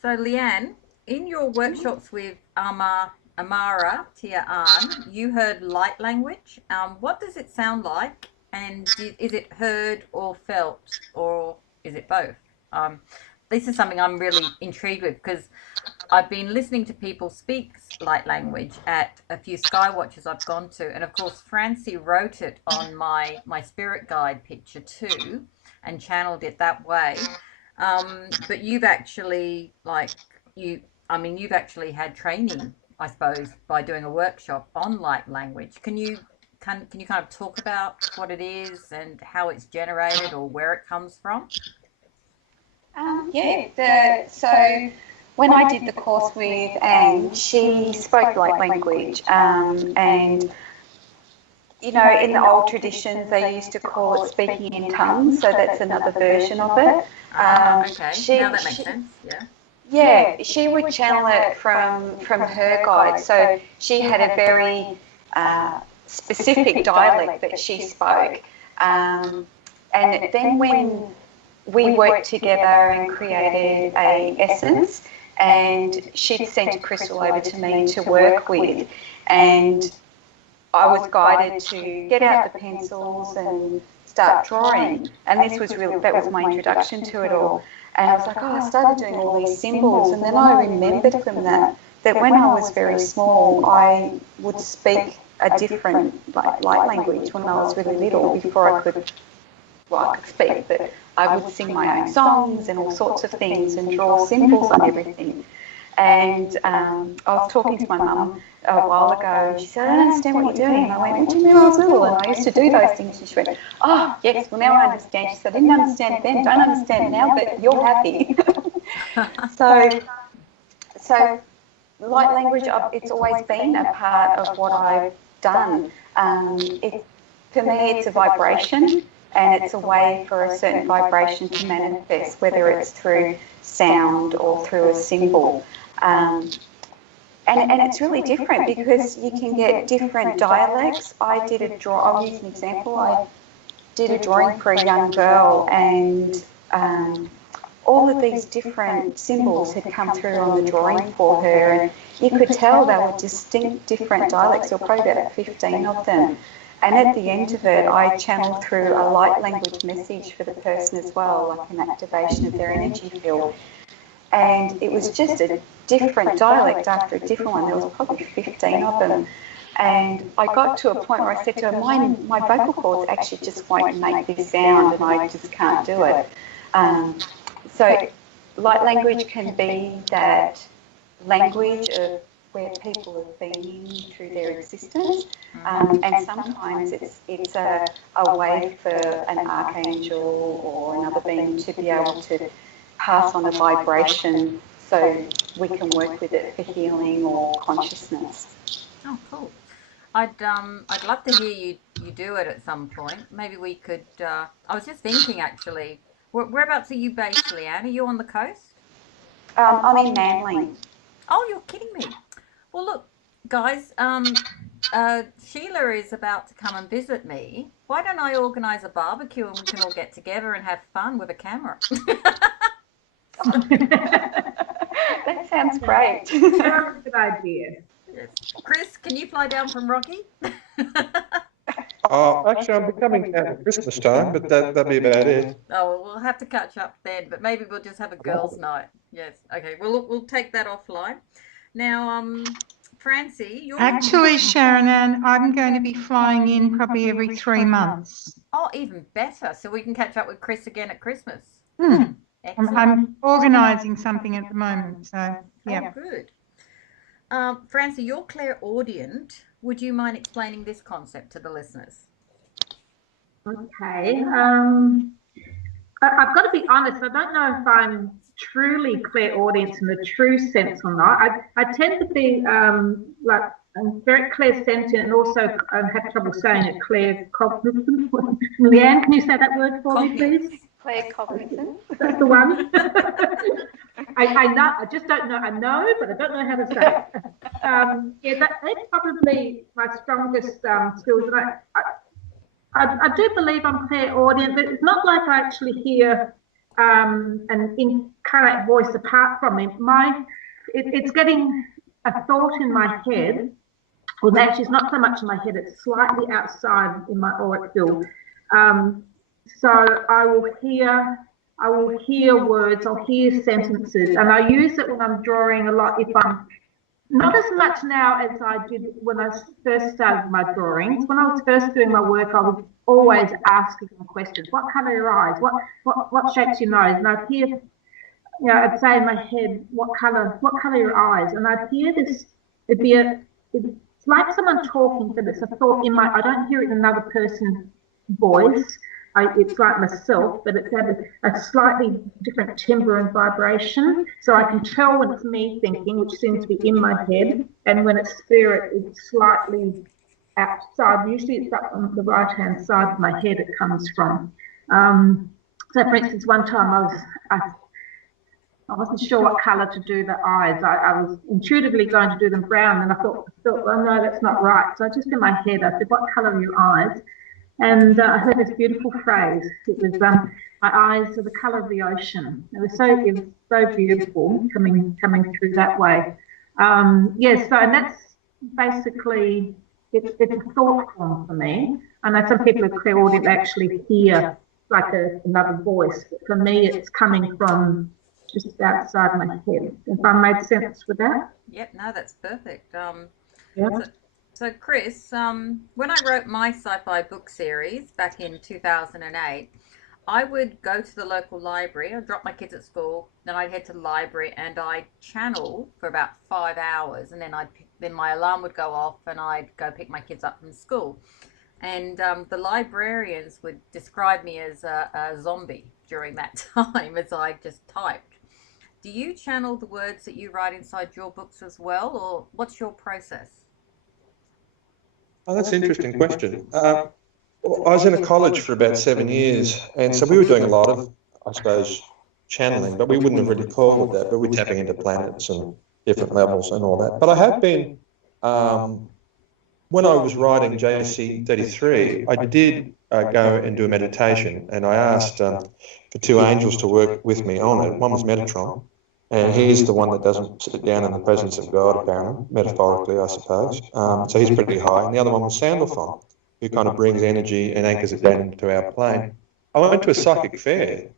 So, Leanne, in your workshops with Amara Tia-An, you heard light language. What does it sound like? And is it heard or felt, or is it both? This is something I'm really intrigued with because I've been listening to people speak light language at a few Skywatches I've gone to. And of course, Francie wrote it on my spirit guide picture too and channeled it that way. But you've actually you've actually had training, I suppose, by doing a workshop on light language. Can you kind of talk about what it is and how it's generated or where it comes from? So when I did the course with Anne, she spoke light language, and you know, in the old traditions they used to call it speaking in tongues, so that's another version of it. Okay, now that makes sense. Yeah, she would channel it from her guide, so she had a very specific dialect that she spoke, and then when we worked together and created a essence, and she'd sent a crystal over to me to work with, and I was guided to get out the pencils and start drawing, and that was my introduction to it all. And I was like, I started doing all these symbols, and then I remembered from that when I was very small, I would speak a different light language when I was really little before I could speak, but I would sing my own songs and all sorts of things and draw symbols on everything. And I was talking to my mum a while ago, and she said, I don't understand what you're doing. And I went, what do you mean I was little? And I used to do those things. And she went, oh, yes, well, now I understand. She said, I didn't understand it then, don't understand it now, but you're happy. So light language, it's always been a part of what I've done. For me, it's a vibration, and it's a way for a certain vibration to manifest, whether it's through sound or through a symbol. And it's really different because you can get different dialects. I'll use an example. I did a drawing for a young girl, and all of these different symbols had come through on the drawing for her, and you could tell they were distinct different dialects. There were probably about 15 of them. And at the end of it, I channel through a light language message for the person as well, like an activation of their energy field. And it was just a different dialect after a different one. There was probably 15 of them. And I got to a point where I said to her, my vocal cords actually just won't make this sound, and I just can't do it. So light language can be that language of where people have been through their existence, and sometimes it's a way for an archangel or another being to be able to pass on a vibration so we can work with it for healing or consciousness. Oh, cool. I'd love to hear you do it at some point. Maybe we could, I was just thinking actually, whereabouts are you based, Leanne? Are you on the coast? I'm in Manly. Oh, you're kidding me. Well, look, guys, Sheila is about to come and visit me. Why don't I organise a barbecue and we can all get together and have fun with a camera? That sounds great. That's a good idea. Yes. Chris, can you fly down from Rocky? Actually, I'm becoming at Christmas time, but that'd be about it. Oh, well, we'll have to catch up then, but maybe we'll just have a girls' night. Yes. Okay. We'll take that offline. Now, Francie, you're... Actually, Sharon Ann, I'm going to be flying in probably every 3 months. Oh, even better. So we can catch up with Chris again at Christmas. I'm organising something at the moment, so yeah. Oh, good. Francie, you're clairaudient. Would you mind explaining this concept to the listeners? Okay. I've got to be honest, I don't know if I'm truly clairaudient in the true sense or not. I tend to be like I'm very clairsentient and also I have trouble saying it, claircognizant. Leanne, can you say that word for me, please? Claircognizant. That's the one. I know, I just don't know. I know, but I don't know how to say it. Yeah, that's probably my strongest skills. And I do believe I'm clairaudient, but it's not like I actually hear an incarnate voice apart from me. It's getting a thought in my head. Well, actually, it's not so much in my head. It's slightly outside in my auric field. So I will hear words, I'll hear sentences, and I use it when I'm drawing a lot. If I'm not as much now as I did when I first started my drawings. When I was first doing my work, I was always asking questions. What colour are your eyes? What shape's your nose? And I'd hear, I'd say in my head, what colour are your eyes? And I'd hear this. It's like someone talking, but it's a thought in my. I don't hear it in another person's voice. It's like myself, but it's at a slightly different timbre and vibration. So I can tell when it's me thinking, which seems to be in my head, and when it's spirit, it's slightly outside. Usually it's up on the right-hand side of my head it comes from. So for instance, one time I wasn't sure what colour to do the eyes. I was intuitively going to do them brown, and I thought, well, no, that's not right. So just in my head, I said, what colour are your eyes? And I heard this beautiful phrase. It was, my eyes are the colour of the ocean. It was so beautiful coming through that way. Yes, so and that's basically, it's a thought form for me. I know some people are clairaudient actually hear like another voice, but for me it's coming from just outside my head. If I made sense with that? Yep, no, that's perfect. Yeah. So Chris, when I wrote my sci-fi book series back in 2008, I would go to the local library, I'd drop my kids at school, then I'd head to the library and I'd channel for about 5 hours, and then my alarm would go off and I'd go pick my kids up from school. And the librarians would describe me as a zombie during that time as I just typed. Do you channel the words that you write inside your books as well, or what's your process? Oh, that's an interesting question. I was in a college for about 7 years, and so we were doing a lot of, I suppose, channeling, but we wouldn't have really called it that, but we're tapping into planets and different levels and all that. But I have been, when I was writing JC 33, I did go and do a meditation, and I asked for 2 angels to work with me on it. One was Metatron, and he's the one that doesn't sit down in the presence of God, apparently, metaphorically, I suppose. So he's pretty high. And the other one was Sandalphon. who kind of brings energy and anchors it down into our plane. I went to a psychic fair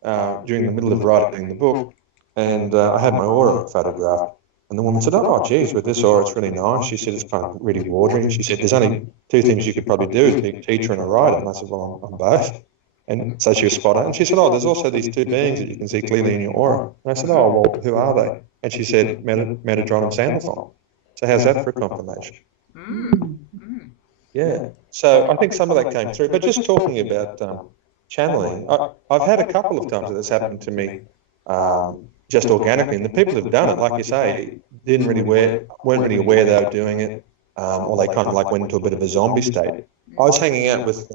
during the middle of writing the book, and I had my aura photographed. And the woman said, "Oh, geez, with this aura, it's really nice." She said, "It's kind of really watering." She said, "There's only two things you could probably do, is be a teacher and a writer." And I said, "Well, I'm both." And so she was spot on. And she said, "Oh, there's also these two beings that you can see clearly in your aura." And I said, "Oh, well, who are they?" And she said, Metatron and Sandalphon. So how's that for a confirmation? Yeah. So I think some of that came through. But just talking about channeling, I've had a couple of times that this happened to me just organically. And the people who've done it, like you say, weren't really aware they were doing it, or they kind of like went into a bit of a zombie state. I was hanging out with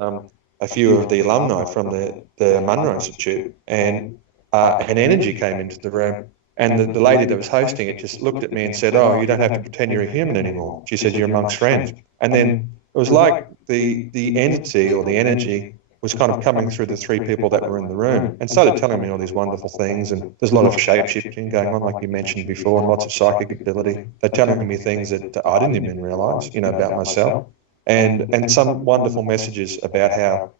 a few of the alumni from the Munro Institute, and an energy came into the room, and the lady that was hosting it just looked at me and said, "Oh, you don't have to pretend you're a human anymore." She said, "You're amongst friends." And then it was like the entity or the energy was kind of coming through the three people that were in the room and started telling me all these wonderful things. And there's a lot of shape-shifting going on, like you mentioned before, and lots of psychic ability. They're telling me things that I didn't even realise, about myself. And some wonderful messages about how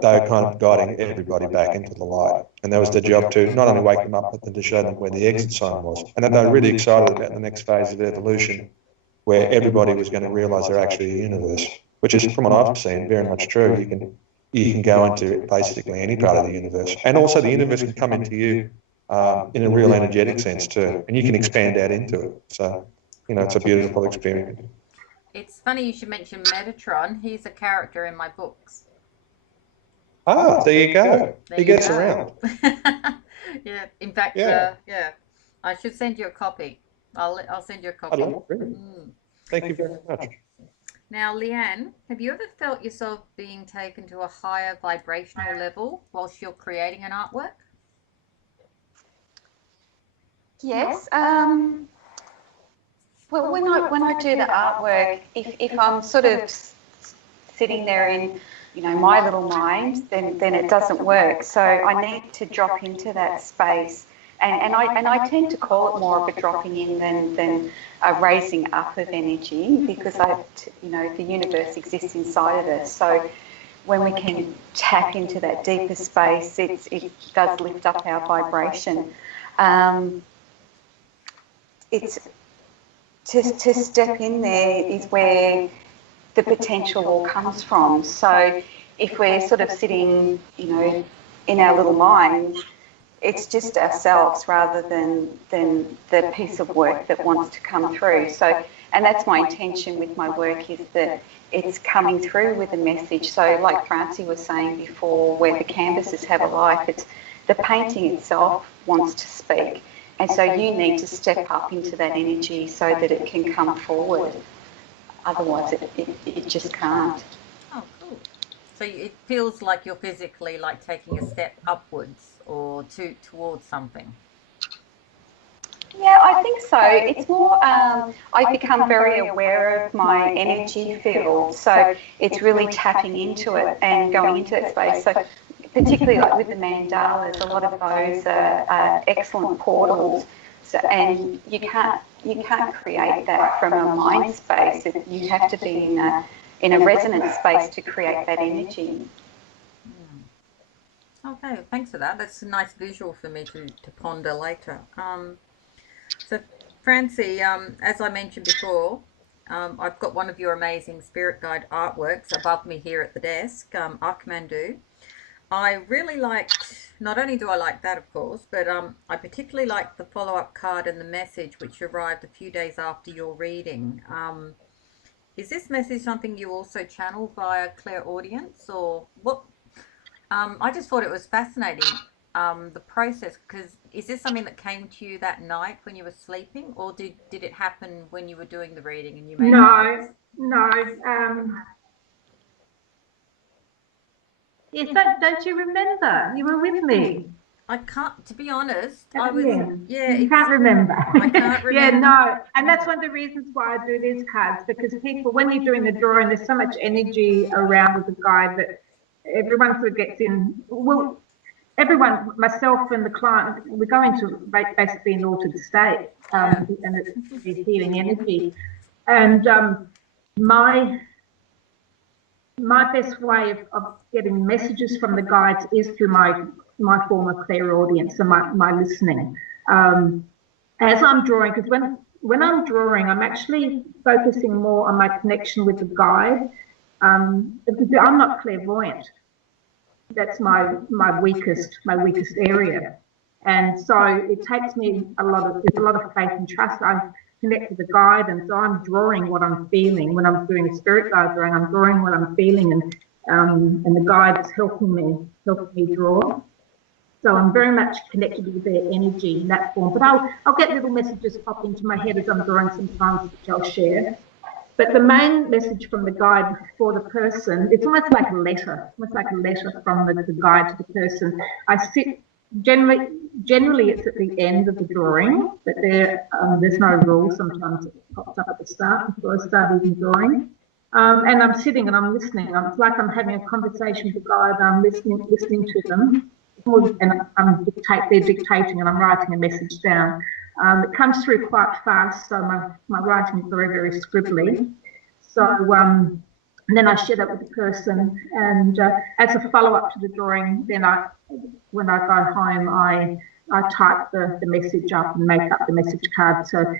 they were kind of guiding everybody back into the light. And that was their job to not only wake them up, but then to show them where the exit sign was. And that they were really excited about the next phase of evolution, where everybody was going to realise they're actually a universe, which is, from what I've seen, very much true. You can go into basically any part of the universe. And also the universe can come into you in a real energetic sense too. And you can expand out into it. So, it's a beautiful experience. It's funny you should mention Metatron. He's a character in my books. Ah, there you go. He gets around. Yeah, in fact, I should send you a copy. I'll send you a copy. Thank you very much. Now, Leanne, have you ever felt yourself being taken to a higher vibrational level whilst you're creating an artwork? Yes. Well, when I do the artwork, if I'm sort of sitting there in my little mind, then it doesn't work. So I need to drop into that space. And I tend to call it more of a dropping in than a raising up of energy, because the universe exists inside of us. So when we can tap into that deeper space, it does lift up our vibration. It's to step in there is where the potential all comes from. So if we're sort of sitting, in our little minds, it's just ourselves rather than the piece of work that wants to come through. So, and that's my intention with my work, is that it's coming through with a message. So like Francie was saying before, where the canvases have a life, it's the painting itself wants to speak. And so you need to step up into that energy so that it can come forward. Otherwise it just can't. Oh, cool. So it feels like you're physically like taking a step upwards or towards something. Yeah, I think so. It's more, I've become very aware of my energy field, so it's really tapping into it and going into that space. So particularly like with the mandalas, a lot of those are excellent portals. So, and you can't create that from a mind space. You have to be in a resonant space to create that energy. Okay, thanks for that. That's a nice visual for me to ponder later. So, Francie, as I mentioned before, I've got one of your amazing spirit guide artworks above me here at the desk, Archmandu. I really liked, not only do I like that, of course, but I particularly liked the follow-up card and the message which arrived a few days after your reading. Is this message something you also channel via clairaudience, or what? I just thought it was fascinating, the process, because is this something that came to you that night when you were sleeping, or did it happen when you were doing the reading and you made Yes, don't you remember? You were with me. I can't, to be honest, I was, you can't remember. I can't remember. Yeah, no, and that's one of the reasons why I do these cards, because people, when you're doing the drawing, there's so much energy around with the guide that everyone sort of gets in. Well, everyone, myself and the client, we go into basically an altered state, and it's healing energy. And my best way of getting messages from the guides is through my form of clairaudience and my listening. As I'm drawing, because when I'm drawing, I'm actually focusing more on my connection with the guide, because I'm not clairvoyant. That's my weakest area, and so it takes me a lot of faith and trust. I connect with the guide, and so I'm drawing what I'm feeling when I'm doing a spirit guide drawing. I'm drawing what I'm feeling, and the guide is helping me draw. So I'm very much connected with their energy in that form. But I'll get little messages pop into my head as I'm drawing sometimes, which I'll share. But the main message from the guide for the person, it's almost like a letter, from the guide to the person. I sit, generally it's at the end of the drawing, but there's no rule. Sometimes it pops up at the start before I start even drawing. And I'm sitting and I'm listening. It's like I'm having a conversation with the guide. I'm listening to them. And they're dictating and I'm writing a message down. It comes through quite fast, so my writing is very, very scribbly. So and then I share that with the person, and as a follow-up to the drawing, then when I go home, I type the message up and make up the message card. So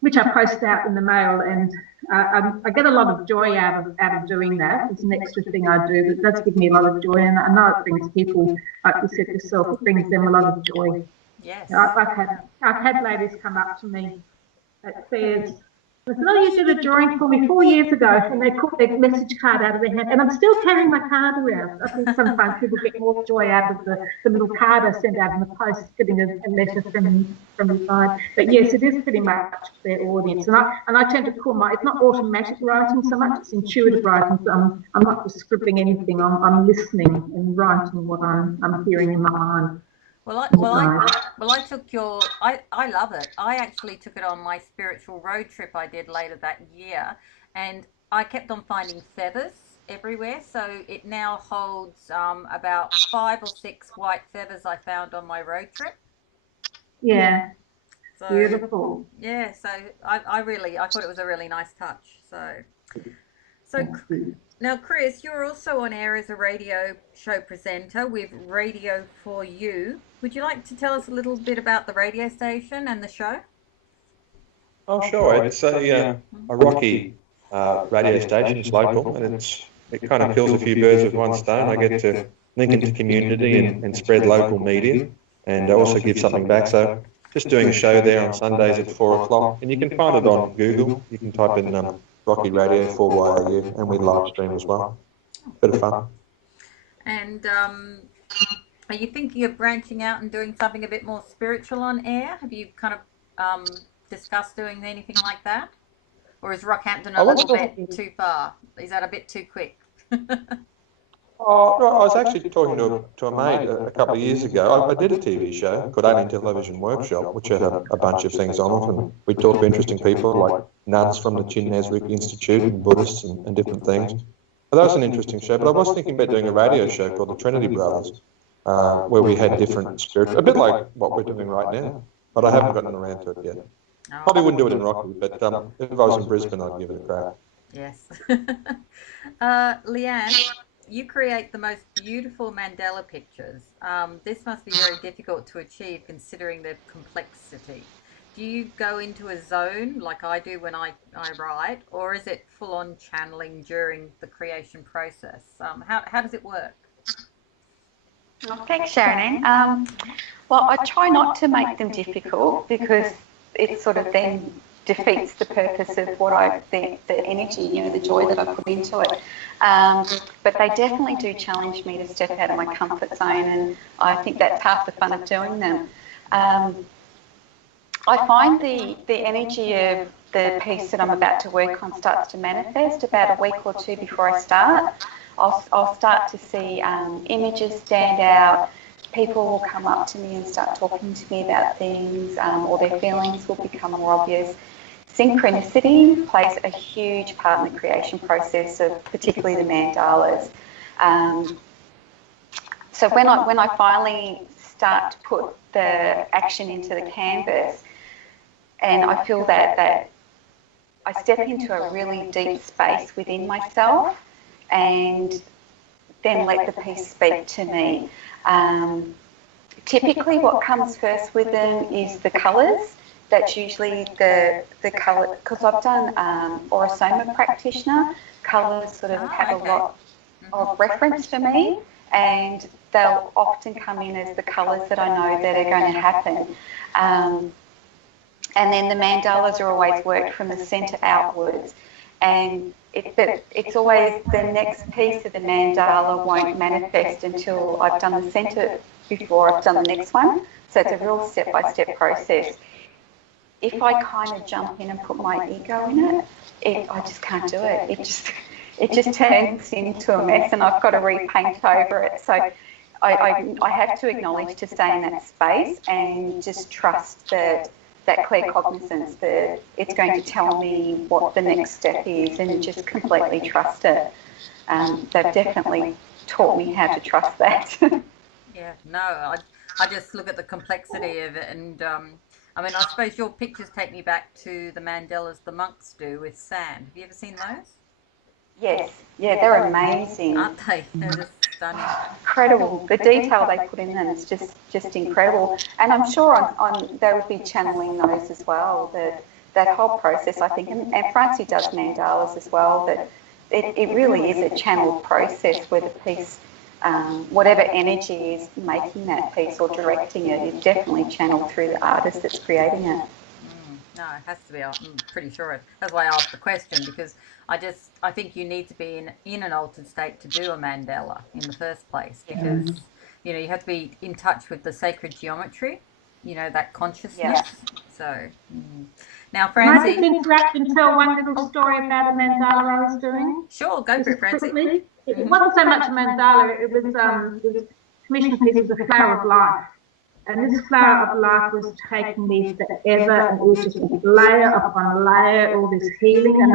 which I post out in the mail, and I get a lot of joy out of doing that. It's an extra thing I do, but it does give me a lot of joy, and I know it brings people, like you said yourself, it brings them a lot of joy. Yes. I've had ladies come up to me at fairs. I said, "Oh, you did a drawing for me 4 years ago," and they pulled their message card out of their hand, and I'm still carrying my card around. I think sometimes people get more joy out of the little card I send out in the post, getting a letter from the guide. But yes, it is pretty much their audience, and I tend to call it's not automatic writing so much; it's intuitive writing. So I'm not just scribbling anything. I'm listening and writing what I'm hearing in my mind. I took I love it. I actually took it on my spiritual road trip I did later that year, and I kept on finding feathers everywhere. So it now holds about 5 or 6 white feathers I found on my road trip. Yeah. So, beautiful. Yeah. So I thought it was a really nice touch. So now, Cris, you're also on air as a radio show presenter with Radio for You. Would you like to tell us a little bit about the radio station and the show? Oh, sure. It's a rocky radio station. It's local, and it kind of kills a few birds with one stone. I get to link into community and spread local media, and also give something back. So just doing a show there on Sundays at 4 o'clock, and you can find it on Google. You can type in Rocky Radio 4YU, and we live stream as well. Bit of fun. And are you thinking of branching out and doing something a bit more spiritual on air? Have you kind of discussed doing anything like that? Or is Rockhampton a little bit too far? Is that a bit too quick? I was actually talking to a mate a couple of years ago. I did a TV show called Alien Television Workshop, which had a bunch of things on it, and we talked to interesting people like nuns from the Chinese Institute and Buddhists and different things. But that was an interesting show. But I was thinking about doing a radio show called The Trinity Brothers, where we had different spirits, a bit like what we're doing right now. But I haven't gotten around to it yet. Probably wouldn't do it in Rocky, but if I was in Brisbane, I'd give it a crack. Yes. Leanne, you create the most beautiful mandala pictures. This must be very difficult to achieve considering the complexity. Do you go into a zone like I do when I write, or is it full-on channeling during the creation process? How does it work? Oh, thanks, Sharon. Well, I try not to make them difficult because it sort of then defeats the purpose of what the energy, the joy that I put into it. But they definitely do challenge me to step out of my comfort zone, and I think that's half the fun of doing them. I find the energy of the piece that I'm about to work on starts to manifest about a week or two before I start. I'll start to see images stand out. People will come up to me and start talking to me about things, or their feelings will become more obvious. Synchronicity plays a huge part in the creation process of particularly the mandalas. So when I finally start to put the action into the canvas, and I feel that I step into a really deep space within myself, and then let the piece speak to me. Typically what comes first with them is the colours. That's usually the colour, because I've done Artisan Practitioner. Colours sort of have a lot of reference for me, and they'll often come in as the colours that I know that are going to happen. And then the mandalas are always worked from the centre outwards, and it's always the next piece of the mandala won't manifest until I've done the centre before I've done the next one. So it's a real step-by-step process. If I kind of jump in and put my ego in it, I just can't do it. It just turns into a mess, and I've got to repaint over it. So I have to acknowledge to stay in that space and just trust that clear cognizance that it's going to tell me what the next step is, and just completely trust it. They've definitely taught me how to trust that. Yeah, no, I just look at the complexity of it, and I mean, I suppose your pictures take me back to the mandalas the monks do with sand. Have you ever seen those? Yes, yeah, they're amazing. Aren't they? They're just stunning. Incredible. The detail they put in them is just incredible. And I'm sure they would be channeling those as well. That whole process, I think, and Francie does mandalas as well, that it really is a channeled process where the piece, whatever energy is making that piece or directing it, is definitely channeled through the artist that's creating it. No, it has to be. I'm pretty sure it. That's why I asked the question, because I think you need to be in an altered state to do a mandala in the first place, because you have to be in touch with the sacred geometry, that consciousness. Yeah. So now, Francie, can I just interrupt and tell one little story about a mandala I was doing? Sure, go for it, Francie. It wasn't so much a mandala. It was commissioned piece of the flower of life. And this flower of life was taking me forever, and it was just layer upon layer, all this healing. And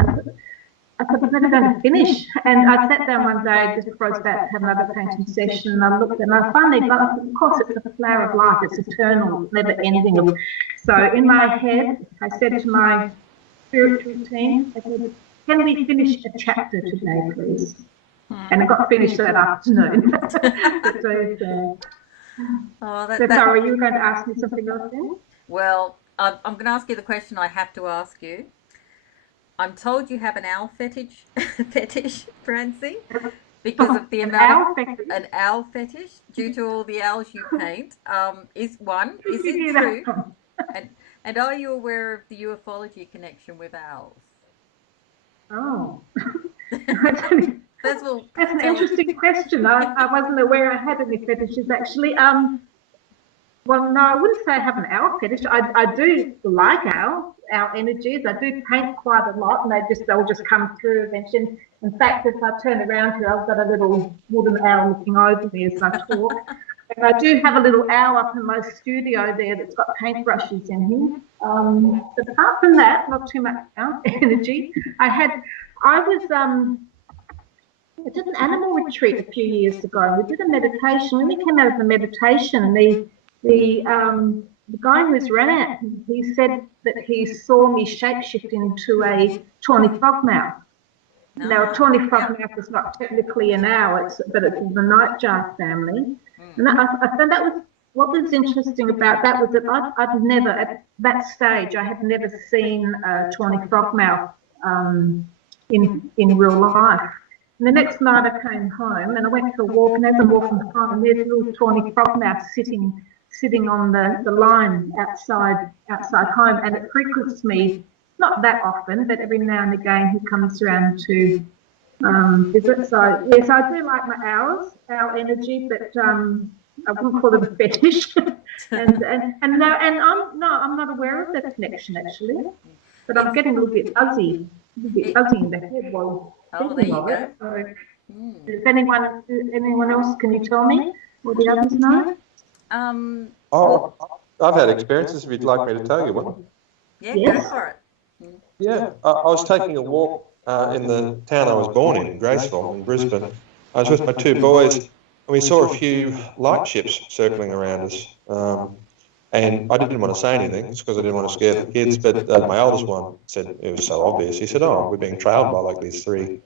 I thought, I'm never going to finish. And I sat down one day just before I was about to have another painting session, and I looked and I finally got, of course, it's the flower of life, it's eternal, it's never ending. So in my head, I said to my spiritual team, I said, can we finish a chapter today, please? And it got finished that afternoon. So Tara, you were going to ask me something else then? Well, I'm going to ask you the question I have to ask you. I'm told you have an owl fetish, Francie, because of the amount of an owl fetish due to all the owls you paint. Is it true? And are you aware of the ufology connection with owls? Oh. That's an interesting question. I wasn't aware I had any fetishes, actually. Well, no, I wouldn't say I have an owl fetish. I do like owl energies. I do paint quite a lot, and they'll just come through eventually. In fact, if I turn around here, I've got a little wooden owl looking over me as I talk. And I do have a little owl up in my studio there that's got paintbrushes in him. But apart from that, not too much owl energy. I did an animal retreat a few years ago. We did a meditation. When we came out of the meditation, the guy who's ran it, he said that he saw me shapeshift into a tawny frogmouth. Now, a tawny frogmouth is not technically an owl, but it's in the nightjar family. And I found that was what was interesting about that was that I'd never, at that stage, I had never seen a tawny frogmouth in real life. And the next night I came home and I went for a walk, and as I'm walking home, and there's a little tawny frogmouth sitting on the line outside home, and it frequents me, not that often, but every now and again he comes around to visit. So yes, I do like my owl energy, but I wouldn't call it a fetish. and I'm not aware of that connection actually, but I'm getting a little bit fuzzy in the head while thinking of it. So, does anyone else? Can you tell me, or the others know? I've had experiences, if you'd like me to tell you one. Yeah, yes. Go for it. Yeah, I was taking a walk in the town I was born in Graceville, in Brisbane. I was with my two boys, and we saw a few light ships circling around us. And I didn't want to say anything, it's because I didn't want to scare the kids, but my oldest one said, it was so obvious, he said, oh, we're being trailed by like these three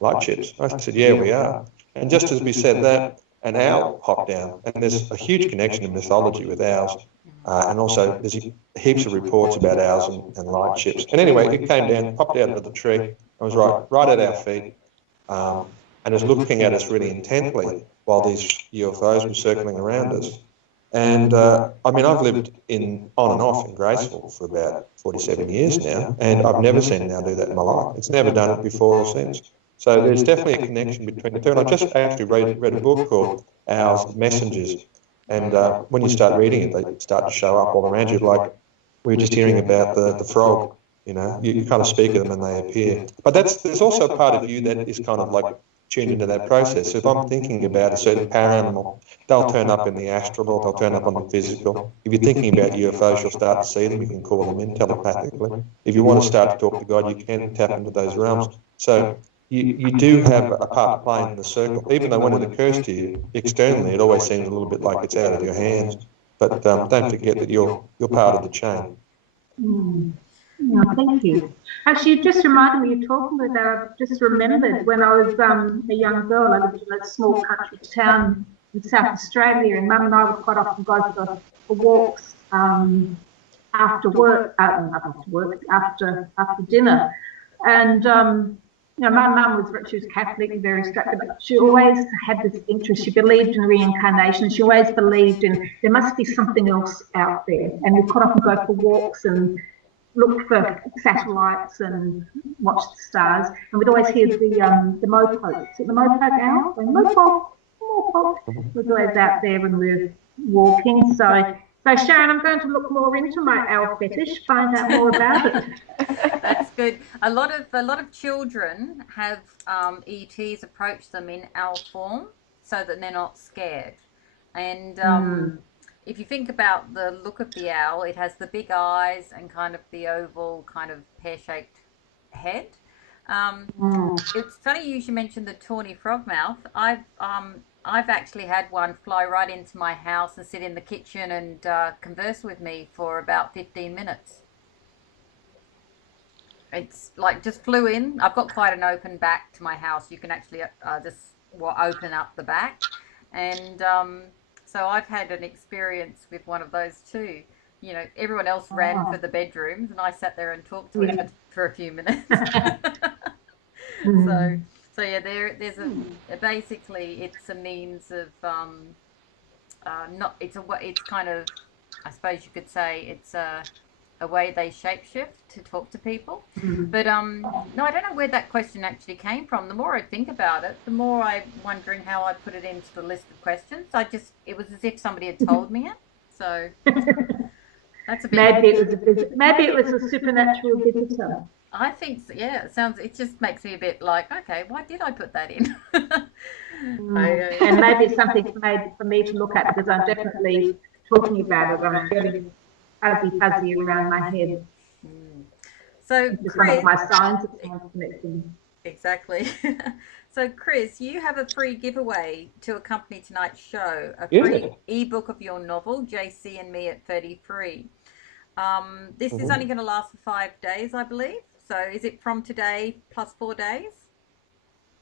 light chips? I said, yeah, we are. And just as we said that, an owl popped down, and there's a huge connection in mythology with owls, and also there's heaps of reports about owls and light chips. And anyway, it came down, popped out of the tree, and was right at our feet, and was looking at us really intently while these UFOs were circling around us. And I mean, I've lived on and off in Graceville for about 47 years now, and I've never seen an owl do that in my life. It's never done it before or since. So there's definitely a connection between the two. And I just actually read a book called Owls Messengers. And when you start reading it, they start to show up all around you. Like we were just hearing about the frog, you know, you kind of speak of them and they appear. But there's also a part of you that is kind of like tuned into that process. So if I'm thinking about a certain power animal, they'll turn up in the astral or they'll turn up on the physical. If you're thinking about UFOs, you'll start to see them. You can call them in telepathically. If you want to start to talk to God, you can tap into those realms. So you do have a part to play in the circle. Even though when it occurs to you externally, it always seems a little bit like it's out of your hands. But don't forget that you're part of the chain. No, thank you. Actually, you just reminded me, you're talking about that. I've just remembered when I was a young girl, I lived in a small country town in South Australia, and Mum and I would quite often go for walks after work, after dinner. And you know, my mum she was Catholic and very strict, but she always had this interest. She believed in reincarnation. She always believed in there must be something else out there. And we quite often go for walks and look for satellites and watch the stars. And we'd always hear the mopoke. Is it the mopoke owl? Mopoke. We'd always out there when we were walking. So Sharon, I'm going to look more into my owl fetish, find out more about it. That's good. A lot of children have ETs approach them in owl form so that they're not scared. And if you think about the look of the owl, it has the big eyes and kind of the oval, kind of pear-shaped head. It's funny you should mention the tawny frogmouth. I've actually had one fly right into my house and sit in the kitchen and converse with me for about 15 minutes. It's like just flew in. I've got quite an open back to my house. You can actually just open up the back. And so I've had an experience with one of those too. You know, everyone else ran for the bedrooms and I sat there and talked to it for a few minutes. So yeah, there's basically it's a means of it's kind of, I suppose you could say it's a way they shapeshift to talk to people. But no, I don't know where that question actually came from. The more I think about it, the more I'm wondering how I put it into the list of questions. It was as if somebody had told me it. So that's a bit. Maybe it was a supernatural visitor. I think so, yeah. It just makes me a bit like, okay, why did I put that in? And maybe it's something for me to look at because I'm definitely talking about it. I'm getting fuzzy around my head. So, Chris, some of my signs of connection. Exactly. So, Chris, you have a free giveaway to accompany tonight's show, a free ebook of your novel, JC and Me at 33. This is only going to last for 5 days, I believe. So is it from today plus 4 days?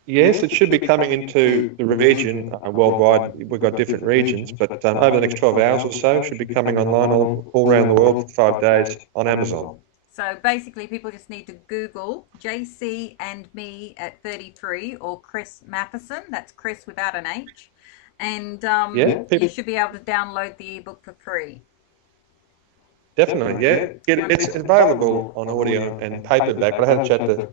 Yes, it should be coming into the region worldwide. We've got different regions, but over the next 12 hours or so, it should be coming online all around the world for 5 days on Amazon. So basically, people just need to Google JC and Me at 33 or Cris Matheson. That's Chris without an H. And you should be able to download the ebook for free. Definitely, yeah. It's available on audio and paperback, but I had a chat to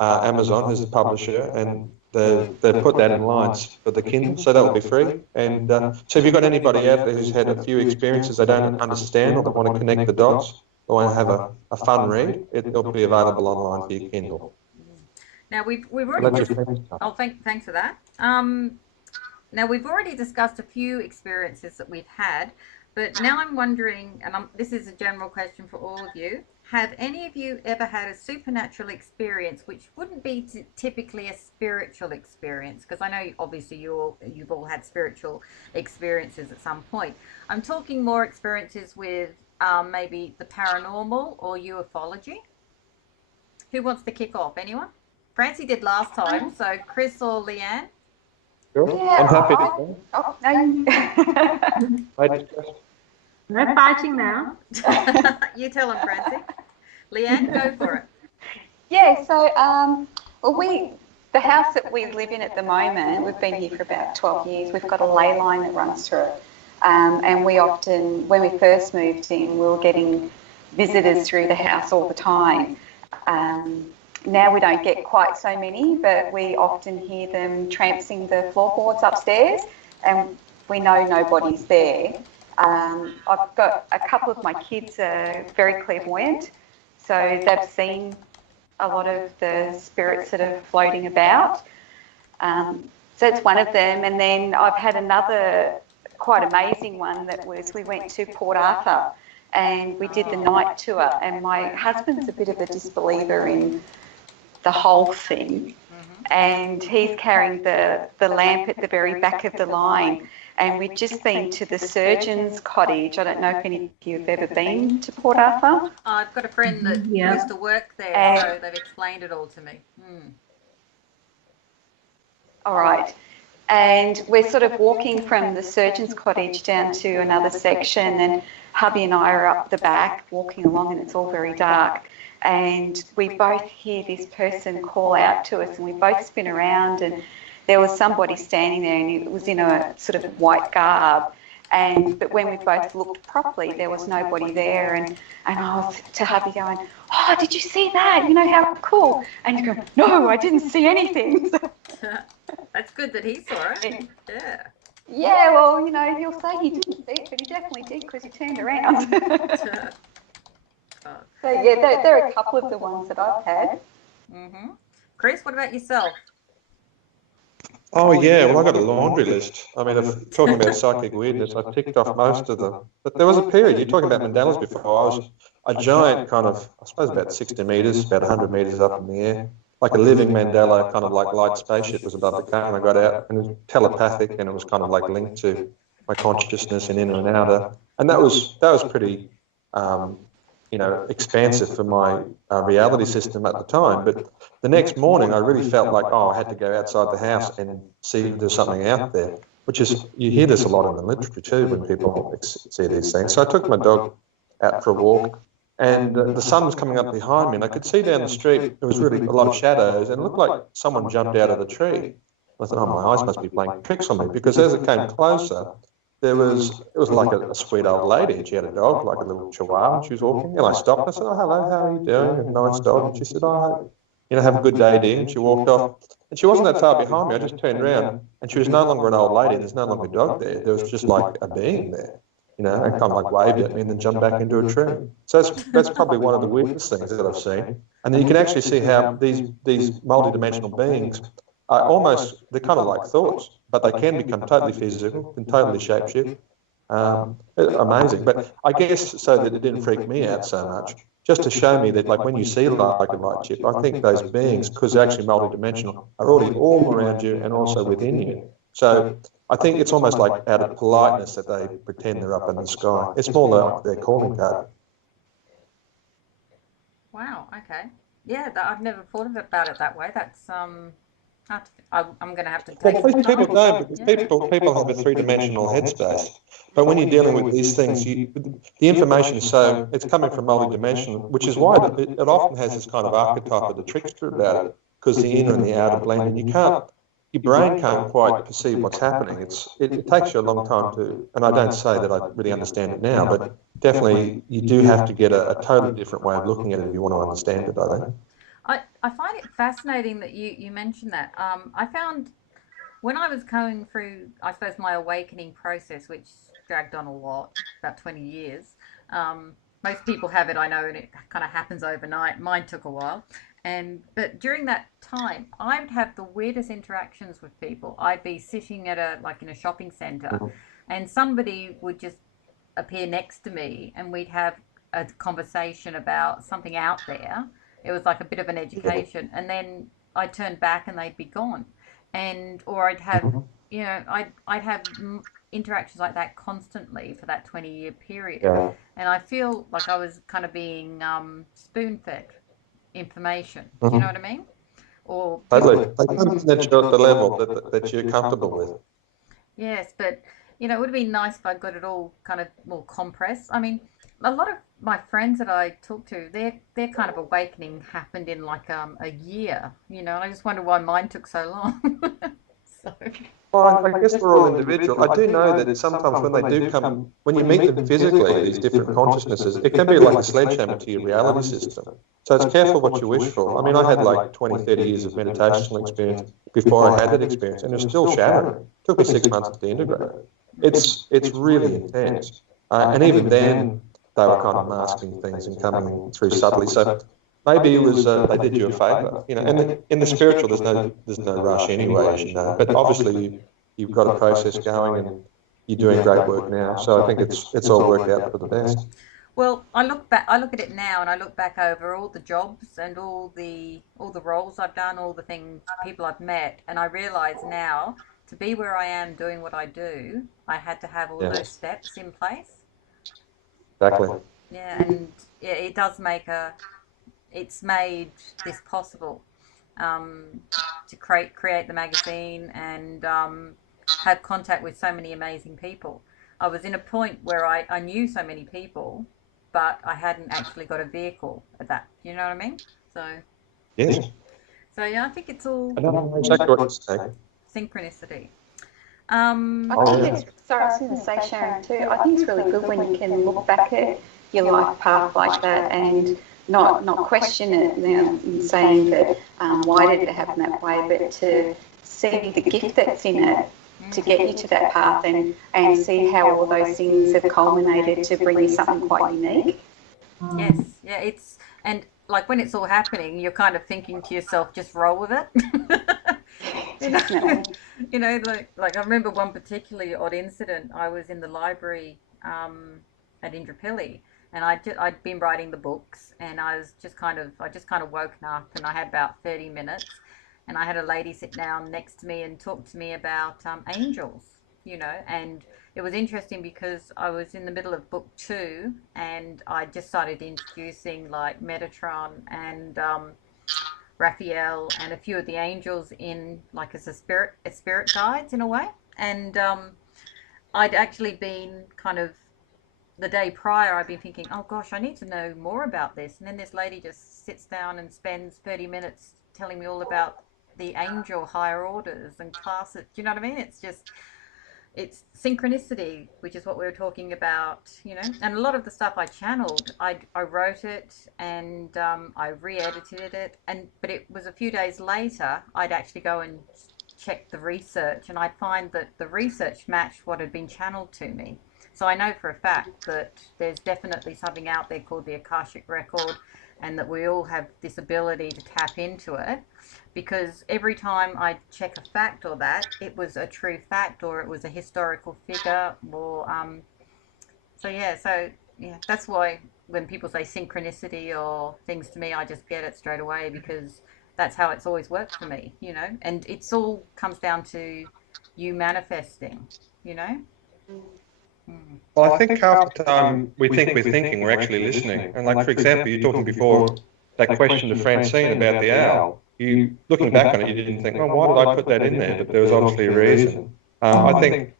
Amazon, who's the publisher, and they put that in lines for the Kindle, so that will be free. And so if you've got anybody out there who's had a few experiences they don't understand or they want to connect the dots or want to have a fun read, it'll be available online for your Kindle. Now, we've already... thanks for that. Now, we've already discussed a few experiences that we've had, but now I'm wondering, and this is a general question for all of you, have any of you ever had a supernatural experience which wouldn't be typically a spiritual experience? Because I know obviously you've all had spiritual experiences at some point. I'm talking more experiences with maybe the paranormal or ufology. Who wants to kick off? Anyone? Francie did last time, so Chris or Leanne? Sure. Yeah, I'm happy to go. Oh, no. No fighting now. You tell them, Francie. Leanne, go for it. Yeah, so well, the house that we live in at the moment, we've been here for about 12 years. We've got a ley line that runs through it. And we often, when we first moved in, we were getting visitors through the house all the time. Now we don't get quite so many, but we often hear them trampsing the floorboards upstairs, and we know nobody's there. I've got a couple of my kids are very clairvoyant, so they've seen a lot of the spirits that are floating about. So it's one of them. And then I've had another quite amazing one that was, we went to Port Arthur and we did the night tour, and my husband's a bit of a disbeliever in the whole thing, and he's carrying the lamp at the very back of the line. And we'd just been to the surgeon's cottage. I don't know if any of you have ever been to Port Arthur. I've got a friend that used to work there, so they've explained it all to me. All right. And we're sort of walking from the surgeon's cottage down to another section, and hubby and I are up the back walking along, and it's all very dark. And we both hear this person call out to us, and we both spin around, and there was somebody standing there, and it was in a sort of white garb. But when we both looked properly, there was nobody there. And I was to hubby going, "Oh, did you see that? You know, how cool." And you go, "No, I didn't see anything." That's good that he saw it. Yeah. Yeah, well, you know, he'll say he didn't see it, but he definitely did because he turned around. So, yeah, there are a couple of the ones that I've had. Chris, what about yourself? Oh, yeah, well, I got a laundry list. I mean, talking about psychic weirdness, I ticked off most of them. But there was a period, you're talking about mandalas before, I was a giant kind of, I suppose about 60 metres, about 100 metres up in the air, like a living mandala, kind of like light spaceship was above the car, and I got out, and it was telepathic, and it was kind of like linked to my consciousness and inner and outer. And that was pretty, you know, expansive for my reality system at the time. But the next morning, I really felt like, I had to go outside the house and see if there's something out there, which is, you hear this a lot in the literature too when people see these things. So I took my dog out for a walk, and the sun was coming up behind me, and I could see down the street, there was really a lot of shadows, and it looked like someone jumped out of the tree. I thought, my eyes must be playing tricks on me, because as it came closer, it was like a sweet old lady, and she had a dog, like a little chihuahua, and she was walking, and I stopped, and I said, "Oh, hello, how are you doing? A nice dog." And she said, "Oh, you know, have a good day, dear." And she walked off, and she wasn't that far behind me. I just turned around, and she was no longer an old lady, there's no longer a dog there, there was just like a being there, you know, and kind of like waved at me and then jumped back into a tree. So that's probably one of the weirdest things that I've seen. And then you can actually see how these multi-dimensional beings are almost, they're kind of like thoughts, but they can become totally physical, can totally shapeshift. Amazing. But I guess so that it didn't freak me out so much, just to show me that, like, when you see like a light chip, I think those beings, because they're actually multidimensional, are already all around you and also within you. So I think it's almost like out of politeness that they pretend they're up in the sky. It's more like their calling card. Wow, okay. Yeah, I've never thought about it that way. That's I'm going to have to take. Well, people don't, because people have a three-dimensional headspace. But when you're dealing with these things, the information is so, it's coming from multi-dimensional, which is why it often has this kind of archetype of the trickster about it, because the inner and the outer blend, and your brain can't quite perceive what's happening. It takes you a long time to, and I don't say that I really understand it now, but definitely you do have to get a totally different way of looking at it if you want to understand it, I think. I find it fascinating that you mentioned that. I found when I was going through, I suppose, my awakening process, which dragged on a lot, about 20 years. Most people have it, I know, and it kind of happens overnight. Mine took a while. But during that time, I would have the weirdest interactions with people. I'd be sitting in a shopping centre, and somebody would just appear next to me, and we'd have a conversation about something out there. It was like a bit of an education, and then I'd turn back and they'd be gone. Or I'd have, you know, I'd have interactions like that constantly for that 20-year period. Yeah. And I feel like I was kind of being spoon-fed information. Do you know what I mean? Or totally. They come at the level that you're comfortable with. yes, but you know, it would be nice if I got it all kind of more compressed. I mean, a lot of my friends that I talk to, their kind of awakening happened in like a year, you know, and I just wonder why mine took so long. So. Well, I guess we're all individual. I do know that sometimes when they do come, when you meet them physically, these different consciousnesses, it can be like a sledgehammer to your reality system. So it's careful what you wish for. I mean, I had like 20, 30 years of meditational experience before I had that experience, and it was still shattering. It took me 6 months to integrate. It's really intense. And even then, they were kind of masking things and coming through subtly. So maybe it was they did you a favour, you know. And in the spiritual, there's no rush anyway, as you know. But obviously, you've got a process going, and you're doing great work now. So I think it's all worked out for the best. Well, I look at it now, and I look back over all the jobs and all the roles I've done, all the things, people I've met, and I realise now to be where I am doing what I do, I had to have all those steps in place. Exactly. Yeah, and yeah, it does make it's made this possible to create the magazine and have contact with so many amazing people. I was in a point where I knew so many people, but I hadn't actually got a vehicle at that. You know what I mean? So yes. So yeah, I think it's all synchronicity. I think it's, sorry, I was going to say, Sharon, too, I think it's really good when you can look back at your life path like that and not question it now and saying that why did it happen that way, but to see the gift that's in it to get you to that path and see how all those things have culminated to bring you something quite unique. Yes, yeah, and like when it's all happening, you're kind of thinking to yourself, just roll with it. You know, like I remember one particularly odd incident. I was in the library at Indooroopilly, and I'd been writing the books, and I just kind of woken up, and I had about 30 minutes, and I had a lady sit down next to me and talk to me about angels, you know, and it was interesting because I was in the middle of book 2, and I just started introducing like Metatron and Raphael and a few of the angels in like as a spirit guides in a way. And I'd actually been kind of the day prior, I'd been thinking, oh gosh, I need to know more about this. And then this lady just sits down and spends 30 minutes telling me all about the angel higher orders and classes. Do you know what I mean? It's synchronicity, which is what we were talking about, you know. And a lot of the stuff I channeled, I wrote it and I re-edited it, but it was a few days later I'd actually go and check the research, and I'd find that the research matched what had been channeled to me. So I know for a fact that there's definitely something out there called the Akashic Record, and that we all have this ability to tap into it, because every time I check a fact or that, it was a true fact or it was a historical figure or so that's why when people say synchronicity or things to me, I just get it straight away, because that's how it's always worked for me, you know. And it's all comes down to you manifesting, you know. Well, I think half the time we think we're thinking, we're actually listening. And like, for example, you're talking before that question to Francine about the owl. You looking back on it, you didn't think, well, why did I put that in there? But there was obviously a reason. I think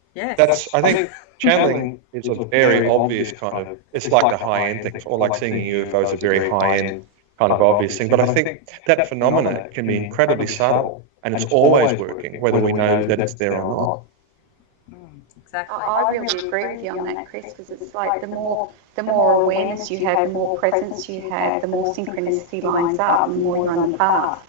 channeling is a very obvious kind of, it's like a high-end thing, or like seeing a UFO is a very high-end kind of obvious thing. But I think that phenomena can be incredibly subtle, and it's always working, whether we know that it's there or not. Exactly. I really agree with you on that, Chris, because it's like the more awareness you have, the more presence you have, the more synchronicity lines up, and the more you're on the path.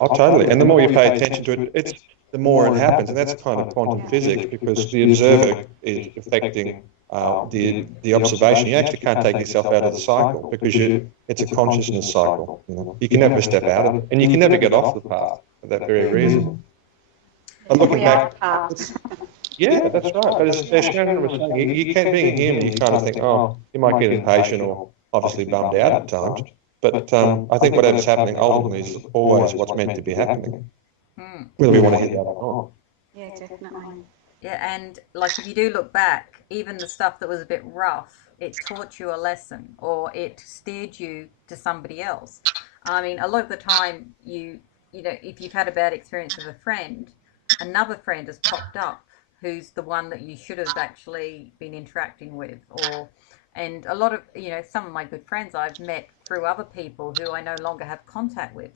Oh, totally. And the more you pay attention to it, the more it happens. And that's kind of quantum physics, because the observer is affecting the observation. You actually can't take yourself out of the cycle, because it's a consciousness cycle. You know? You can never step out of it, and you can never get off the path for that very reason. But looking back, yeah, that's right. But as Sharon was saying, you can't, being human, you kind of think, oh, you might get impatient or obviously bummed out at times. But I think whatever's happening ultimately is always what's meant to be happening, whether we want to hear that or not. Yeah, definitely. Yeah, and like if you do look back, even the stuff that was a bit rough, it taught you a lesson or it steered you to somebody else. I mean, a lot of the time you you know, if you've had a bad experience with a friend, another friend has popped up who's the one that you should have actually been interacting with. And a lot of, you know, some of my good friends I've met through other people who I no longer have contact with.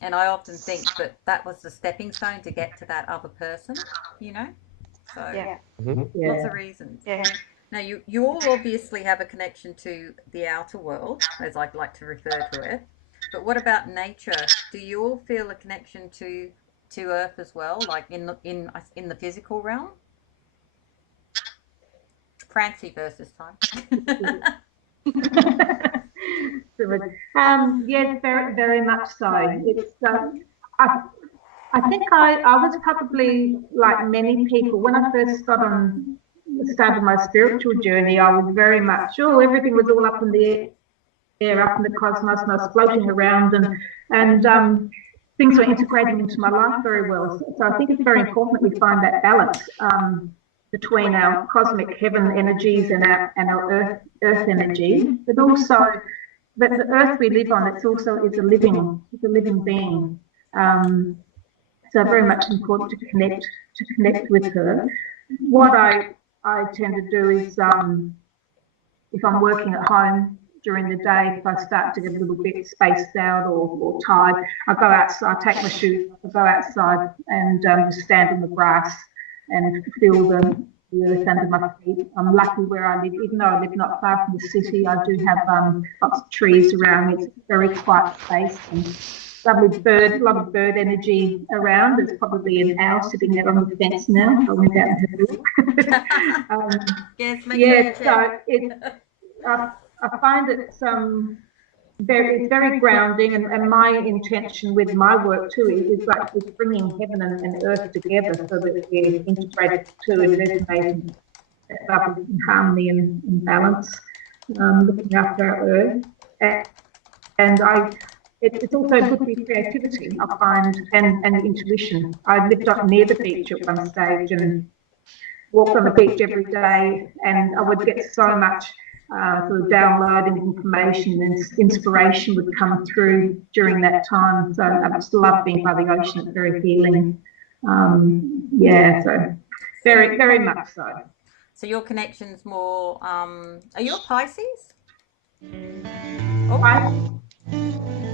And I often think that that was the stepping stone to get to that other person, you know? So lots of reasons. Yeah. Now, you all obviously have a connection to the outer world, as I'd like to refer to it. But what about nature? Do you all feel a connection to Earth as well, like in the physical realm? Francie versus time. Yes, very, very much so. It's I think I was probably like many people when I first started my spiritual journey. I was very much everything was all up in the air, up in the cosmos, and I was floating around, and things were integrating into my life very well. So I think it's very important that we find that balance between our cosmic heaven energies and our earth energy, but also that the earth we live on, it's a living being. So very much important to connect with her. What I tend to do is if I'm working at home during the day, if I start to get a little bit spaced out or tired, I go outside, I take my shoes, I go outside and just stand on the grass and feel the earth under my feet. I'm lucky where I live, even though I live not far from the city. I do have lots of trees around me. It's a very quiet space and a lot of bird energy around. There's probably an owl sitting there on the fence now. I went out and had a look. I find it it's very grounding, and my intention with my work too is bringing heaven and earth together so that we're integrated too and resonating in harmony and in balance, looking after our earth. And it's also good for creativity, I find, and intuition. I lived up near the beach at one stage and walked on the beach every day, and I would get so much sort of downloading information and inspiration would come through during that time. So I just love being by the ocean. It's very healing. So very, very much so. So your connection's more, are you a Pisces?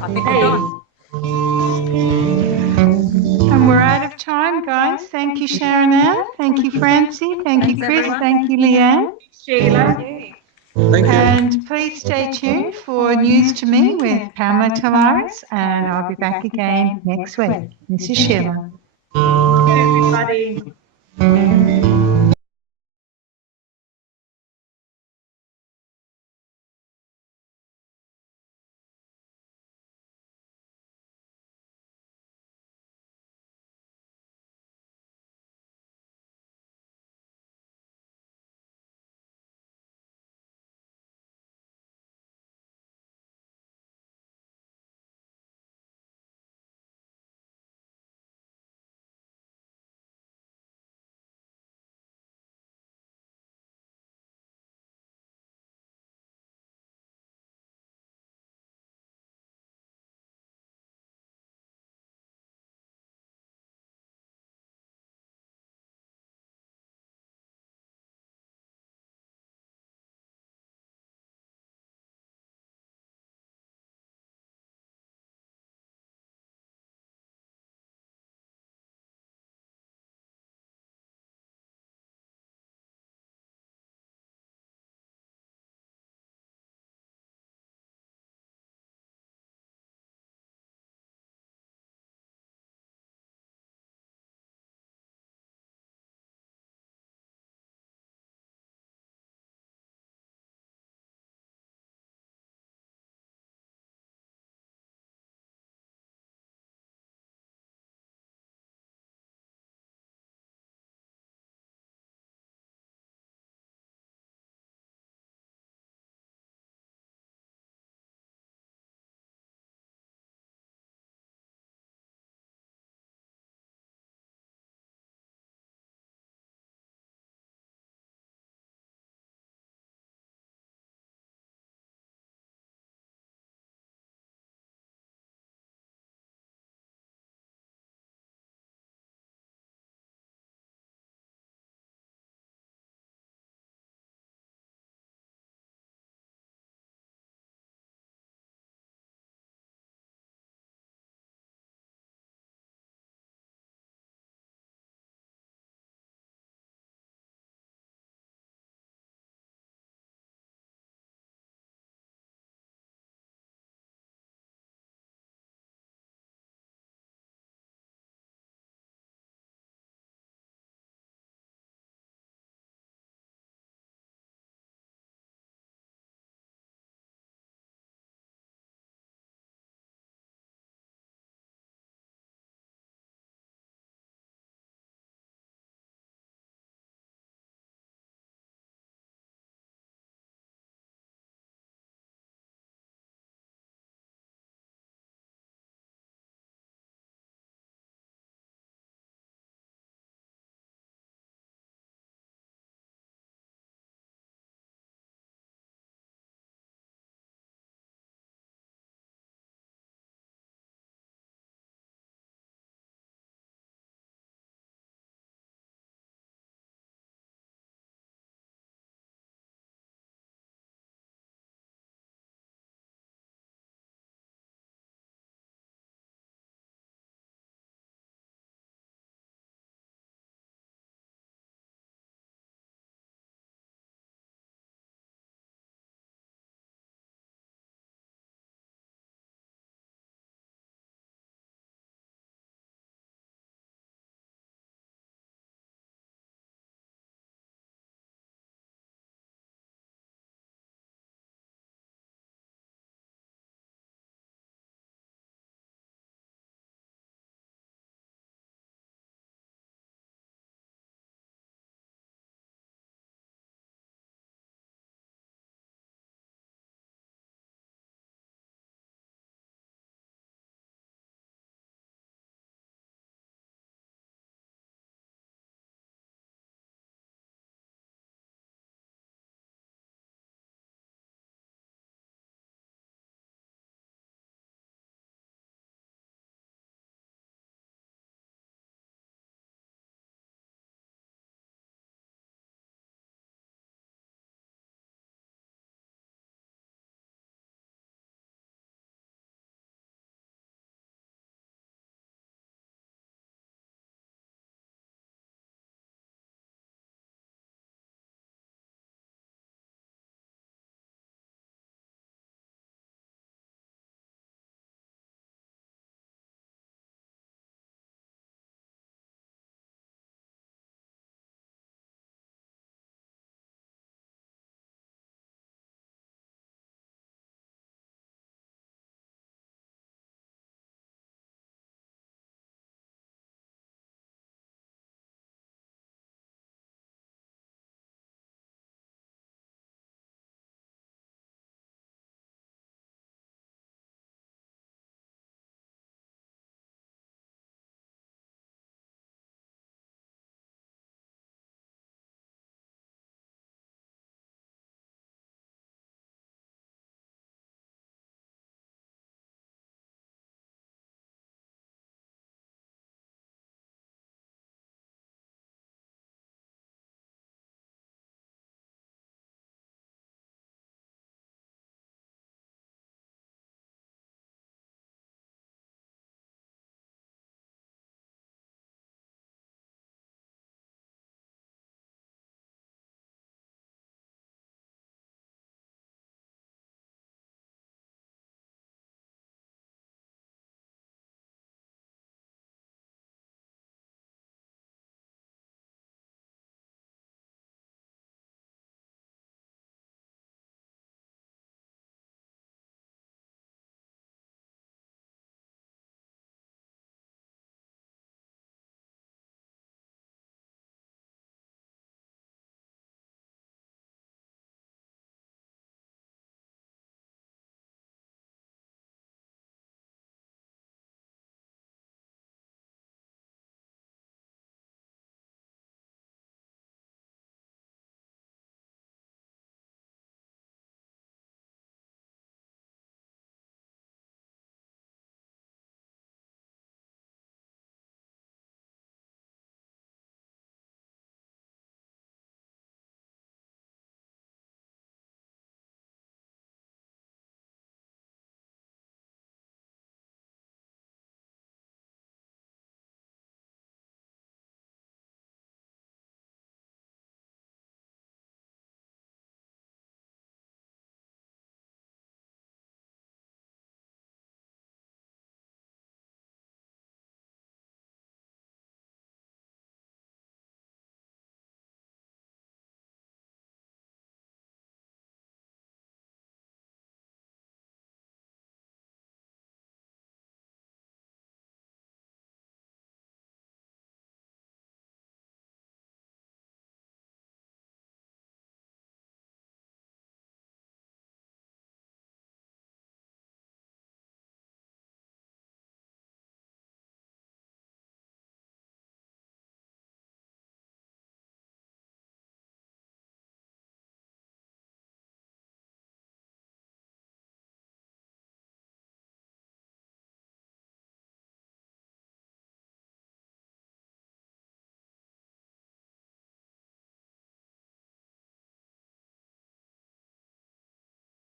I think we're done. And we're out of time, guys. Thank you, Sharon Ann. Thank you, Francie. Thank you, Chris. Thank you, Leanne. Sheila. Thank you. And please stay tuned for News to Me with Pamela Tavares, and I'll be back again next week. This is Sheila. Everybody.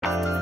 you.